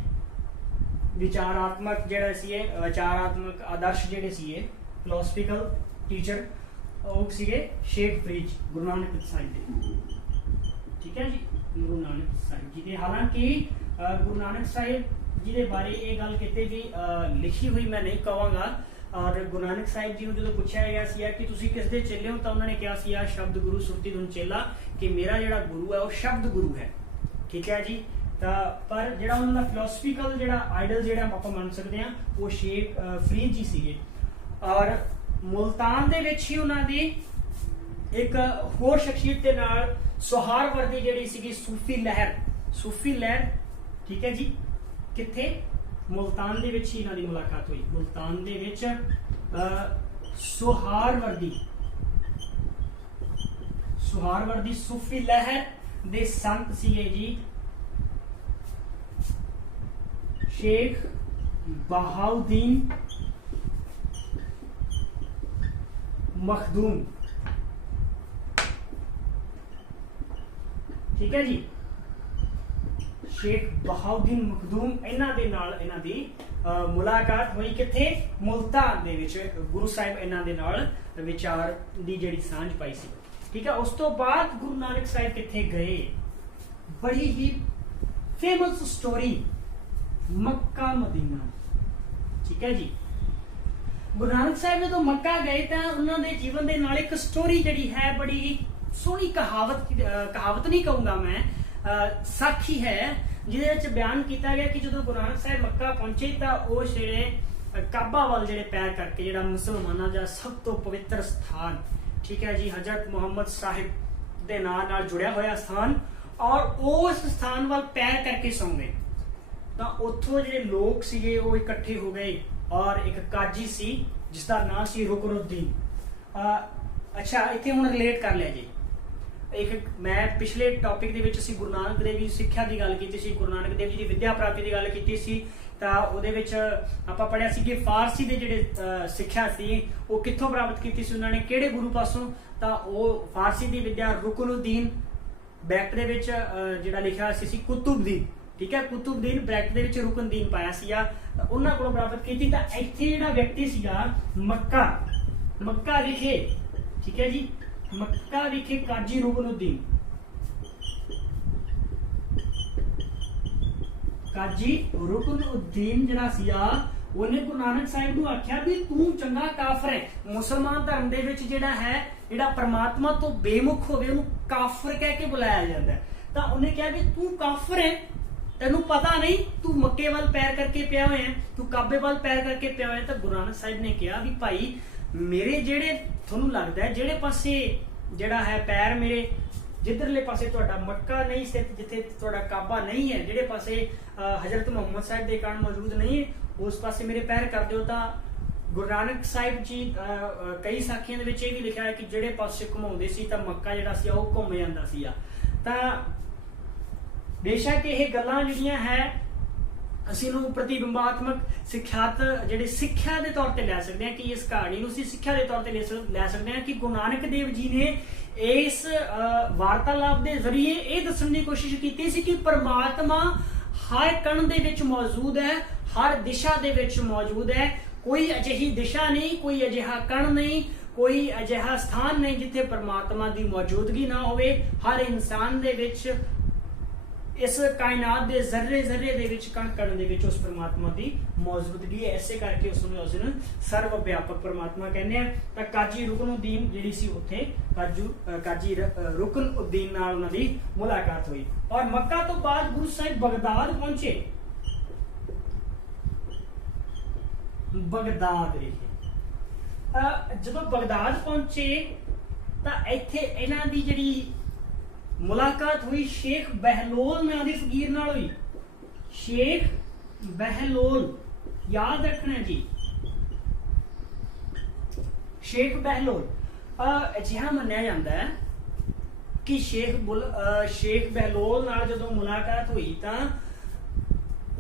ਵਿਚਾਰਾਤਮਕ ਜਿਹੜਾ ਸੀ ਵਿਚਾਰਾਤਮਕ ਆਦਰਸ਼ ਜਿਹੜੇ ਸੀ ਫਿਲਾਸਫੀਕਲ ਟੀਚਰ ਉਹ ਸੀਗੇ ਸ਼ੇਖ ਫਰੀਦ ਗੁਰੂ ਨਾਨਕ ਸਾਹਿਬ ਦੇ। ਠੀਕ ਹੈ ਜੀ, ਗੁਰੂ ਨਾਨਕ ਸਾਹਿਬ ਜੀ ਦੇ ਹਾਲਾਂਕਿ ਗੁਰੂ ਨਾਨਕ ਸਾਹਿਬ ਜੀ ਦੇ ਬਾਰੇ ਇਹ ਗੱਲ ਕਿਤੇ ਵੀ ਲਿਖੀ ਹੋਈ ਮੈਂ ਨਹੀਂ ਕਹਾਂਗਾ। ਔਰ ਗੁਰੂ ਨਾਨਕ ਸਾਹਿਬ ਜੀ ਨੂੰ ਜਦੋਂ ਪੁੱਛਿਆ ਗਿਆ ਸੀ ਕਿ ਤੁਸੀਂ ਕਿਸ ਦੇ ਚੇਲੇ ਹੋ, ਤਾਂ ਉਹਨਾਂ ਨੇ ਕਿਹਾ ਸੀ ਸ਼ਬਦ ਗੁਰੂ ਸੁਰਤੀ ਧੁਨ ਚੇਲਾ, ਕਿ ਮੇਰਾ ਜਿਹੜਾ ਗੁਰੂ ਹੈ ਉਹ ਸ਼ਬਦ ਗੁਰੂ ਹੈ। ਠੀਕ ਹੈ ਜੀ, ਤਾਂ ਪਰ ਜਿਹੜਾ ਉਹਨਾਂ ਦਾ ਫਿਲਾਸਫੀਕਲ ਜਿਹੜਾ ਆਈਡਲ ਜਿਹੜਾ ਆਪਾਂ ਮੰਨ ਸਕਦੇ ਹਾਂ ਉਹ ਸ਼ੇਖ ਫਰੀਦ ਜੀ ਸੀਗੇ। ਔਰ ਮੁਲਤਾਨ ਦੇ ਵਿੱਚ ਹੀ ਉਹਨਾਂ ਦੀ ਇੱਕ ਹੋਰ ਸ਼ਖਸੀਅਤ ਦੇ ਨਾਲ ਸੁਹਾਰਵਰਦੀ ਜਿਹੜੀ ਸੀਗੀ ਸੂਫੀ ਲਹਿਰ। ਠੀਕ ਹੈ ਜੀ, ਕਿੱਥੇ? ਮੁਲਤਾਨ ਦੇ ਵਿੱਚ ਹੀ ਇਹਨਾਂ ਦੀ ਮੁਲਾਕਾਤ ਹੋਈ। ਮੁਲਤਾਨ ਦੇ ਵਿੱਚ ਸੁਹਾਰਵਰਦੀ ਸੂਫੀ ਲਹਿਰ ਦੇ ਸੰਤ ਸੀਗੇ ਜੀ ਸ਼ੇਖ ਬਹਾਉਦੀਨ ਮਖਦੂਮ। ਠੀਕ ਹੈ ਜੀ, ਸ਼ੇਖ ਬਹਾਉਦੀਨ ਮਖਦੂਮ, ਇਹਨਾਂ ਦੇ ਨਾਲ ਇਹਨਾਂ ਦੀ ਮੁਲਾਕਾਤ ਹੋਈ। ਕਿੱਥੇ? ਮੁਲਤਾਨ ਦੇ ਵਿੱਚ। ਗੁਰੂ ਸਾਹਿਬ ਇਹਨਾਂ ਦੇ ਨਾਲ ਵਿਚਾਰ ਦੀ ਜਿਹੜੀ ਸਾਂਝ ਪਾਈ ਸੀ। ਠੀਕ ਹੈ, ਉਸ ਤੋਂ ਬਾਅਦ ਗੁਰੂ ਨਾਨਕ ਸਾਹਿਬ ਕਿੱਥੇ ਗਏ? ਬੜੀ ਹੀ ਫੇਮਸ ਸਟੋਰੀ, ਮੱਕਾ ਮਦੀਨਾ। ਠੀਕ ਹੈ ਜੀ, ਗੁਰੂ ਨਾਨਕ ਸਾਹਿਬ ਜਦੋਂ ਮੱਕਾ ਗਏ ਤਾਂ ਉਹਨਾਂ ਦੇ ਜੀਵਨ ਦੇ ਨਾਲ ਇੱਕ ਸਟੋਰੀ ਜਿਹੜੀ ਹੈ, ਬੜੀ ਸੋਹਣੀ ਕਹਾਵਤ ਨਹੀਂ ਕਹੂੰਗਾ ਮੈਂ, ਸਾਖੀ ਹੈ, ਜਿਹਦੇ ਵਿੱਚ ਬਿਆਨ ਕੀਤਾ ਗਿਆ ਕਿ ਜਦੋਂ ਗੁਰੂ ਨਾਨਕ ਸਾਹਿਬ ਮੱਕਾ ਪਹੁੰਚੇ ਤਾਂ ਉਹ ਜਿਹੜੇ ਕਾਬਾ ਵੱਲ ਜਿਹੜੇ ਪੈਰ ਕਰਕੇ, ਜਿਹੜਾ ਮੁਸਲਮਾਨਾਂ ਦਾ ਸਭ ਤੋਂ ਪਵਿੱਤਰ ਸਥਾਨ, ਠੀਕ ਹੈ ਜੀ, ਹਜ਼ਰਤ ਮੁਹੰਮਦ ਸਾਹਿਬ ਦੇ ਨਾਲ ਜੁੜਿਆ ਹੋਇਆ ਸਥਾਨ, ਔਰ ਉਸ ਸਥਾਨ ਵੱਲ ਪੈਰ ਕਰਕੇ ਸੌਂ ਗਏ। ਤਾਂ ਉੱਥੋਂ ਜਿਹੜੇ ਲੋਕ ਸੀਗੇ ਉਹ ਇਕੱਠੇ ਹੋ ਗਏ, ਔਰ ਇੱਕ ਕਾਜੀ ਸੀ ਜਿਸ ਦਾ ਨਾਮ ਸੀ ਰੁਕਨੁੱਦੀਨ। ਅੱਛਾ, ਇੱਥੇ ਹੁਣ ਰਿਲੇਟ ਕਰ ਲਿਆ ਜੀ। ਮੈਂ ਪਿਛਲੇ ਟੌਪਿਕ ਦੇ ਵਿੱਚ ਅਸੀਂ ਗੁਰੂ ਨਾਨਕ ਦੇਵ ਜੀ ਸਿੱਖਿਆ ਦੀ ਗੱਲ ਕੀਤੀ ਸੀ, ਗੁਰੂ ਨਾਨਕ ਦੇਵ ਜੀ ਦੀ ਵਿਦਿਆ ਪ੍ਰਾਪਤੀ ਦੀ ਗੱਲ ਕੀਤੀ ਸੀ। ਤਾਂ ਉਹਦੇ ਵਿੱਚ ਆਪਾਂ ਪੜ੍ਹਿਆ ਸੀ ਕਿ ਫਾਰਸੀ ਦੇ ਜਿਹੜੇ ਸਿੱਖਿਆ ਸੀ ਉਹ ਕਿੱਥੋਂ ਪ੍ਰਾਪਤ ਕੀਤੀ ਸੀ ਉਹਨਾਂ ਨੇ, ਕਿਹੜੇ ਗੁਰੂ ਪਾਸੋਂ? ਤਾਂ ਉਹ ਫਾਰਸੀ ਦੀ ਵਿਦਿਆ ਰੁਕਨੁੱਦੀਨ, ਬ੍ਰੈਕਟ ਦੇ ਵਿੱਚ ਜਿਹੜਾ ਲਿਖਿਆ ਸੀ ਕੁਤੁਬਦੀਨ। ਠੀਕ ਹੈ, ਕੁਤੁਬਦੀਨ ਬ੍ਰੈਕਟ ਦੇ ਵਿੱਚ ਰੁਕਨੁੱਦੀਨ ਪਾਇਆ ਸੀਗਾ, ਤਾਂ ਉਹਨਾਂ ਕੋਲੋਂ ਪ੍ਰਾਪਤ ਕੀਤੀ। ਤਾਂ ਇੱਥੇ ਜਿਹੜਾ ਵਿਅਕਤੀ ਸੀਗਾ ਮੱਕਾ ਵਿਖੇ, ਠੀਕ ਹੈ ਜੀ, ਮੱਕਾ ਵਿਖੇ ਕਾਜੀ ਰੁਕਨੁੱਦੀਨ, ਕਾਜੀ ਰੁਕਨੁੱਦੀਨ ਜਿਹੜਾ ਸੀਗਾ, ਉਹਨੇ ਗੁਰੂ ਨਾਨਕ ਸਾਹਿਬ ਨੂੰ ਆਖਿਆ ਵੀ ਤੂੰ ਚੰਗਾ ਕਾਫਰ ਹੈ। ਮੁਸਲਮਾਨ ਧਰਮ ਦੇ ਵਿੱਚ ਜਿਹੜਾ ਪਰਮਾਤਮਾ ਤੋਂ ਬੇਮੁਖ ਹੋਵੇ ਉਹਨੂੰ ਕਾਫਰ ਕਹਿ ਕੇ ਬੁਲਾਇਆ ਜਾਂਦਾ। ਤਾਂ ਉਹਨੇ ਕਿਹਾ ਵੀ ਤੂੰ ਕਾਫਰ ਹੈ, ਤੈਨੂੰ ਪਤਾ ਨਹੀਂ, ਤੂੰ ਮੱਕੇ ਵੱਲ ਪੈਰ ਕਰਕੇ ਪਿਆ ਹੋਇਆ, ਤੂੰ ਕਾਬੇ ਵੱਲ ਪੈਰ ਕਰਕੇ ਪਿਆ ਹੋਇਆ। ਤਾਂ ਗੁਰੂ ਨਾਨਕ ਸਾਹਿਬ ਨੇ ਕਿਹਾ ਵੀ ਭਾਈ, ਮੇਰੇ ਜਿਹੜੇ ਤੁਹਾਨੂੰ ਲੱਗਦਾ ਹੈ ਜਿਹੜੇ ਪਾਸੇ ਜਿਹੜਾ ਹੈ ਪੈਰ ਮੇਰੇ, ਜਿੱਧਰਲੇ ਪਾਸੇ ਤੁਹਾਡਾ ਮੱਕਾ ਨਹੀਂ ਸਥਿਤ, ਜਿੱਥੇ ਤੁਹਾਡਾ ਕਾਬਾ ਨਹੀਂ ਹੈ, ਜਿਹੜੇ ਪਾਸੇ ਹਜ਼ਰਤ ਮੁਹੰਮਦ ਸਾਹਿਬ ਦੇ ਕਾਰਨ ਮੌਜੂਦ ਨਹੀਂ ਹੈ, ਉਸ ਪਾਸੇ ਮੇਰੇ ਪੈਰ ਕਰ ਦਿਓ। ਤਾਂ ਗੁਰੂ ਨਾਨਕ ਸਾਹਿਬ ਜੀ ਕਈ ਸਾਖੀਆਂ ਦੇ ਵਿੱਚ ਇਹ ਵੀ ਲਿਖਿਆ ਹੈ ਕਿ ਜਿਹੜੇ ਪਾਸੇ ਘੁਮਾਉਂਦੇ ਸੀ ਤਾਂ ਮੱਕਾ ਜਿਹੜਾ ਸੀ ਉਹ ਘੁੰਮ ਜਾਂਦਾ ਸੀ। ਤਾਂ ਬੇਸ਼ੱਕ ਇਹ ਗੱਲਾਂ ਜਿਹੜੀਆਂ ਹੈ ਅਸੀਂ ਨੂੰ ਪ੍ਰਤੀਬਿੰਬਾਤਮਕ ਜਿਹੜੀ ਸਿੱਖਿਆ ਦੇ ਤੌਰ ਤੇ ਲੈ ਸਕਦੇ ਹਾਂ, ਕਿ ਇਸ ਕਹਾਣੀ ਨੂੰ ਅਸੀਂ ਸਿੱਖਿਆ ਦੇ ਤੌਰ ਤੇ ਲੈ ਸਕਦੇ ਹਾਂ ਕਿ ਗੁਰੂ ਨਾਨਕ ਦੇਵ ਜੀ ਨੇ ਇਸ ਵਾਰਤਾਲਾਪ ਦੇ ਜ਼ਰੀਏ ਇਹ ਦੱਸਣ ਦੀ ਕੋਸ਼ਿਸ਼ ਕੀਤੀ ਸੀ ਕਿ ਪਰਮਾਤਮਾ ਹਰ ਕਣ ਦੇ ਵਿੱਚ ਮੌਜੂਦ ਹੈ, ਹਰ ਦਿਸ਼ਾ ਦੇ ਵਿੱਚ ਮੌਜੂਦ ਹੈ। ਕੋਈ ਅਜਿਹੀ ਦਿਸ਼ਾ ਨਹੀਂ, ਕੋਈ ਅਜਿਹਾ ਕਣ ਨਹੀਂ, ਕੋਈ ਅਜਿਹਾ ਸਥਾਨ ਨਹੀਂ ਜਿੱਥੇ ਪਰਮਾਤਮਾ ਦੀ ਮੌਜੂਦਗੀ ਨਾ ਹੋਵੇ। ਹਰ ਇਨਸਾਨ ਦੇ ਵਿੱਚ, ਇਸ ਕਾਇਨਾਤ ਦੇ ਜ਼ਰਰੇ ਦੇ ਵਿੱਚ, ਕਣ ਦੇ ਵਿੱਚ ਉਸ ਪਰਮਾਤਮਾ ਦੀ ਮੌਜੂਦਗੀ ਹੈ। ਐਸੇ ਕਰਕੇ ਉਸ ਨੂੰ ਸਰਵ ਵਿਆਪਕ ਪਰਮਾਤਮਾ ਕਹਿੰਦੇ ਆ। ਤਾਂ ਕਾਜੀ ਰੁਕਨੁੱਦੀਨ ਜਿਹੜੀ ਸੀ, ਉੱਥੇ ਕਾਜੀ ਰੁਕਨੁੱਦੀਨ ਨਾਲ ਉਹਨਾਂ ਦੀ ਮੁਲਾਕਾਤ ਹੋਈ। ਔਰ ਮੱਕਾ ਤੋਂ ਬਾਅਦ ਗੁਰੂ ਸਾਹਿਬ ਬਗਦਾਦ ਪਹੁੰਚੇ। बगदाद विखे। ਜਦੋਂ बगदाद पहुंचे ਤਾਂ ਇੱਥੇ ਇਹਨਾਂ ਦੀ ਜਿਹੜੀ ਮੁਲਾਕਾਤ ਹੋਈ शेख बहलोल ਨਾਂ ਦੇ फकीर ਨਾਲ ਹੋਈ। शेख बहलोल याद रखना जी, शेख बहलोल अजिहा मन्निया जाता है कि शेख बहलोल नाल जदों मुलाकात हुई तां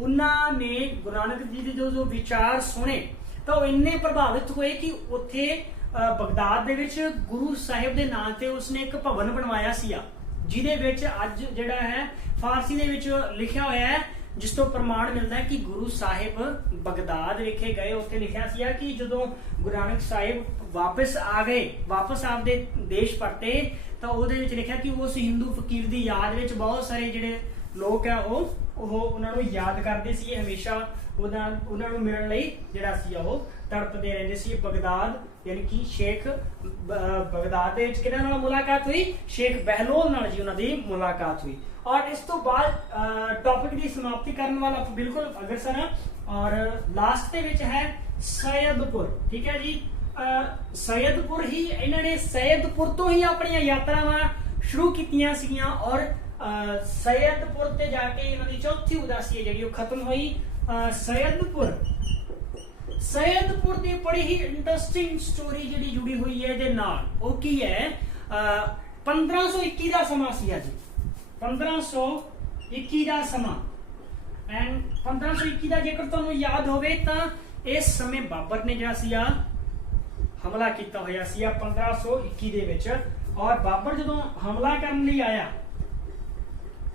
उन्होंने गुरु नानक जी के जो विचार सुने तो इन्ने प्रभावित हुए कि उत्थे बगदाद दे विच गुरु साहिब दे नाम ते उसने एक भवन बनवाया सीगा, जिहदे विच अज जिहड़ा है फारसी दे विच लिखिया होया है, जिस तो प्रमाण मिलता है कि गुरु साहिब बगदाद विखे गए। उत्थे लिखिया सीगा कि जदों गुरु नानक साहिब वापस आ गए, वापस आपदे देश परते, तो ਉਹਦੇ ਵਿੱਚ ਲਿਖਿਆ ਕਿ ਉਸ ਹਿੰਦੂ ਫਕੀਰ ਦੀ ਯਾਦ ਵਿੱਚ ਬਹੁਤ ਸਾਰੇ ਜਿਹੜੇ ਲੋਕ ਆ ਉਹ ਉਹਨਾਂ ਨੂੰ ਯਾਦ ਕਰਦੇ ਸੀ, ਹਮੇਸ਼ਾ ਉਹਨਾਂ ਨੂੰ ਮਿਲਣ ਲਈ ਜਿਹੜਾ ਸੀ ਉਹ ਤੜਪਦੇ ਰਹਿੰਦੇ ਸੀ। ਬਗਦਾਦ ਯਾਨੀ ਕਿ ਸ਼ੇਖ ਬਗਦਾਦ ਦੇ ਵਿੱਚ ਕਿਹਨਾਂ ਨਾਲ ਮੁਲਾਕਾਤ ਹੋਈ? ਸ਼ੇਖ ਬਹਿਲੋਲ ਨਾਲ ਜੀ ਉਹਨਾਂ ਦੀ ਮੁਲਾਕਾਤ ਹੋਈ। और इस तो बाद टॉपिक की समाप्ति करने वाला बिल्कुल अग्रसर है और लास्ट दे विच है सैयदपुर। ठीक है जी, सैयदपुर ही इन्होंने सैयदपुर तो ही अपनी यात्रावां शुरू कीतियां सीगियां और सैयदपुर ते जाके इन्होंने चौथी उदासी है जिहड़ी खत्म हुई। सैयदपुर की बड़ी ही इंटरेस्टिंग स्टोरी जिहड़ी जुड़ी हुई है इहदे नाल, वो की है 1521 का समा सीगा जी, 1521 का समा। एंड 1521 का जेकर तुहानूं याद होवे तां इस समय बाबर ने जिहड़ा सीगा हमला किया होया सीगा 1521 दे विच, और बाबर जदों हमला करने लई आया,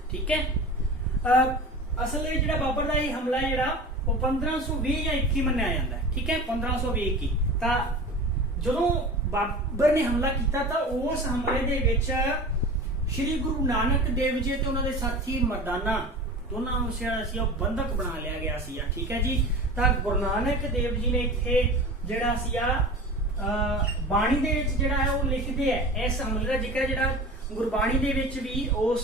ठीक है, असल में जिहड़ा बाबर दा हमला जिहड़ा वो 1520 या 21 मन्निया जाता है। ठीक है, 1520 तां जदों बाबर ने हमला किया तां उस हमले दे विच श्री गुरु नानक देव जी ते उन्होंने साथी मर्दाना दोनों नूं बंधक बना लिया गया सी। ठीक है जी, तो गुरु नानक देव जी ने इत्थे जिहड़ा सीगा बाणी दे विच जिहड़ा है वो लिखदे है इस हमले दा जिक्र जिहड़ा गुरबाणी दे विच भी उस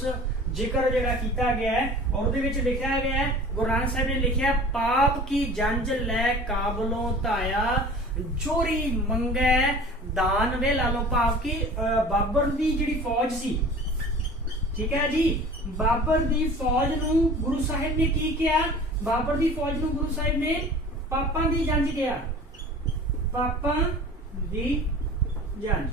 जिक्र जिहड़ा कीता गया है और उहदे विच लिखिया गया है। गुरु नानक साहिब ने लिखिया पाप की जंज लै काबलों धाया जोरी मंगै दान वे ला लो। भाव की बाबर दी जिहड़ी फौज सी, ठीक है जी, बाबर दी फौज नूं गुरु साहिब ने की किया? बाबर दी फौज नूं गुरु साहिब ने पापां दी जंज किया, पापां दी जंज।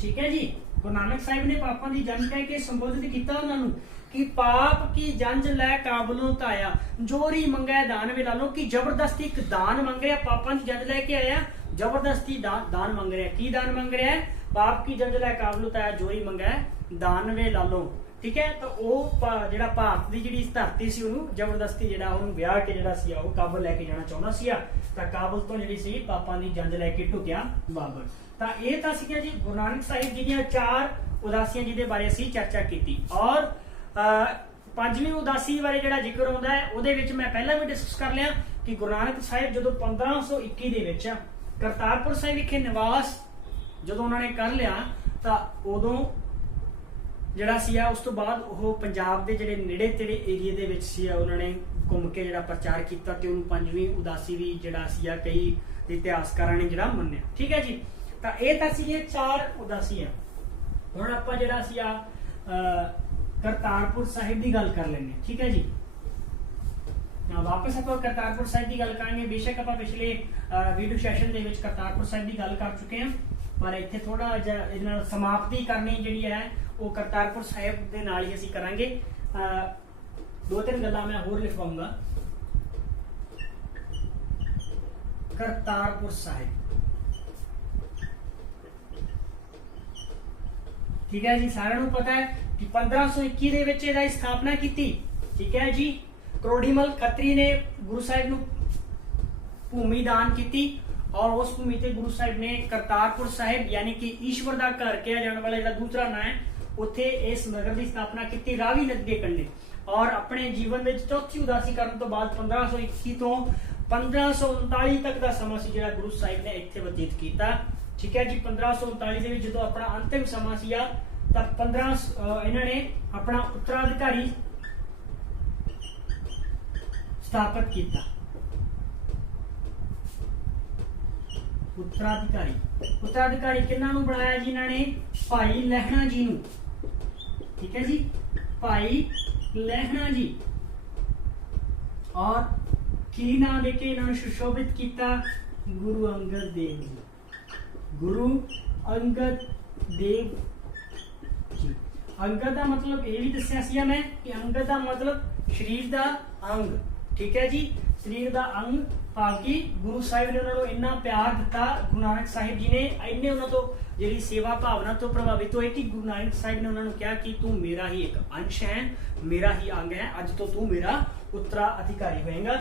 ठीक है जी, गुरु नानक साहिब ने पापां दी जंज कह के संबोधित किया उन्होंने कि पाप की जंज लै काबलों धाया जोरी मंगै दान वे ला लो, कि जबरदस्ती एक दान मंग रहा, पापां दी जंज लैके आया, जबरदस्ती दान मंग रहा। की दान मंग रहा है? पाप की जंज लै काबलों धाया जोरी मंगै दान वे ला लो। ठीक है, तो वह जिहड़ा भारत की जिहड़ी धरती सी उहनूं जबरदस्ती जिहड़ा उहनूं ब्याह के जिहड़ा सी ओह काबल लैके जाना चाहुंदा सीगा, तां काबल तो जिहड़ी सी पापां दी जंज लैके ढुकिया बाबर। तां इह तां सीगियां जी गुरु नानक साहिब जी दीयां 4 उदासियां जिहदे बारे असीं चर्चा कीती। और पंजवीं उदासी बारे जिहड़ा जिक्र आउंदा है उहदे विच मैं पहलां भी डिस्कस कर लिया कि गुरु नानक साहिब जदों 1521 दे विच करतारपुर साहिब विखे निवास जदों उन्होंने कर लिया तां उदों जिहड़ा सीगा उस तो बाद वो पंजाब के जिहड़े नेड़े तेड़े एरिए दे विच सीगा उन्होंने घूम के जिहड़ा प्रचार किया ते उहनूं पंजवीं उदासी भी जिहड़ा सीगा कई इतिहासकारां ने जिहड़ा मन्निया। ठीक है जी, तां इह तां सीगीआं 4 उदासियां। हुण आपां जिहड़ा सीगा करतारपुर साहिब की गल कर लेंगे। ठीक है जी, वापस आप करतारपुर साहिब की गल करेंगे। बेशक आप पिछले वीडियो सैशन के करतारपुर साहिब की गल कर चुके हैं, पर इत्थे थोड़ा जिहा समाप्ति करनी जिहड़ी है वो करतारपुर साहिब के नाल ही असीं करांगे। 2-3 गल्लां मैं होर लिखवाऊंगा। करतारपुर साहिब, ठीक है जी, सारिਆਂ ਨੂੰ पता है कि 1521 ਦੇ ਵਿੱਚ ਇਹਦਾ स्थापना की। ठीक है जी, करोड़ीमल खत्री ने गुरु साहिब ਨੂੰ भूमि दान की और उस भूमि ते गुरु साहिब ने करतारपुर साहिब यानी कि ईश्वर का घर कहा जाने वाला जो दूसरा नाम है उत्थे इस नगर की स्थापना की रावी नदी के कंढे। और अपने जीवन में चौथी उदासी करने तो बाद 1521 तो 1539 तक का समा सी जिहड़ा गुरु साहिब ने इत्थे बतीत किया। ठीक है जी, 1539 के जो अपना अंतिम समा सीगा तां 15 इन्होंने अपना उत्तराधिकारी स्थापित किया। उत्तराधिकारी किन्हां नूं बनाया जी इन्हां ने? भाई लहणा जी नूं, ठीक है जी, भाई लहणा जी। और की नाम देके इन्होंने सुशोभित किया? गुरु अंगद देव जी, गुरु अंगद देव जी। अंगद का मतलब ये भी दसिया सी मैं कि अंगद का मतलब शरीर का अंग, ठीक है जी, शरीर का अंग। ताकि गुरु साहिब ने उन्होंने इन्ना प्यार दिता, गुरु नानक साहिब जी ने इन्ने उन्होंने तो जी सेवा भावना तो प्रभावित होए कि गुरु नानक साहिब ने उन्होंने कहा कि तू मेरा ही एक अंश है, मेरा ही अंग है, अज तो तू मेरा उत्तराधिकारी होएगा।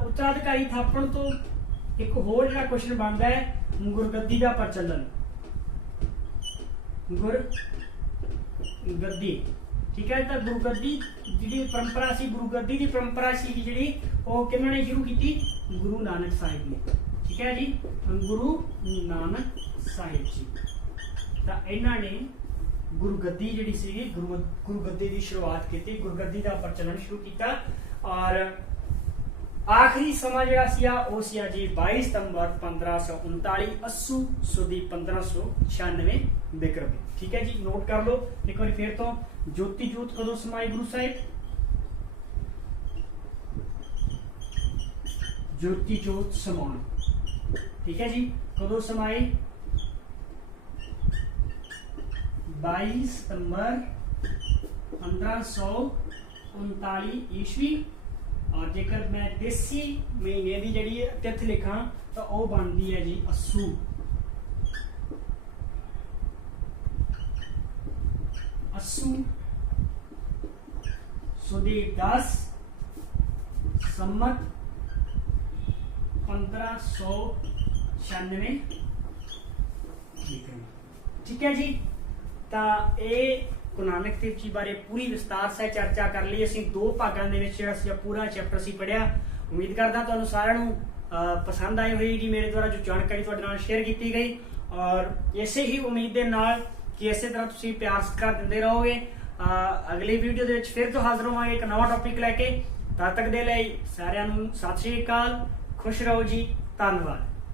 उत्तराधिकारी थापण तो एक होर जिहड़ा क्वेश्चन बनता है गुरगद्दी का प्रचलन, गुरगद्दी, ठीक है। तो गुरगद्दी जी परंपरा सी, गुरगद्दी की परंपरा सी जी वो किन्होंने शुरू की? गुरु नानक साहिब ने, ठीक है जी, गुरु नानक साहिब जी। तो इन्होंने गुरगद्दी जी सी गुरगद्दी की शुरुआत की, गुरगद्दी का प्रचलन शुरू किया। और आखिरी समा जिहड़ा सीगा वो सीगा जी 22 सितंबर 1539 अस्सू सुदी 1596 बिक्रमी, ठीक है जी। नोट कर लो एक बार फिर तो, ज्योति जोत कदों समाए गुरु साहिब? ज्योति जोत समाना, ठीक है जी, कदों समाए? 22 सितंबर 1539 ईस्वी। और जेकर मैं देसी महीने की जी तिथ लिखा तो वह बनती है जी अस्सू, अस्सू सुदी 10 संमत 1596, ठीक है जी। तो ये गुरु नानक देव जी बारे पूरी विस्तार से चर्चा कर ली असीं, 2 भागों में पूरा चैप्टर असीं पढ़िया। उम्मीद करदा तुहानूं सारिआं नूं पसंद आई होगी मेरे द्वारा जो जानकारी तुहाडे नाल शेयर की गई। और इसे ही उम्मीद के नाल कि इस तरह तुसीं प्यार सत्कार दिंदे रहोगे। अगली वीडियो दे विच फिर तो हाज़र होवांगे एक नवा टॉपिक लैके। तद तक दे लई सारिआं नूं सत श्री अकाल, खुश रहो जी, धन्नवाद।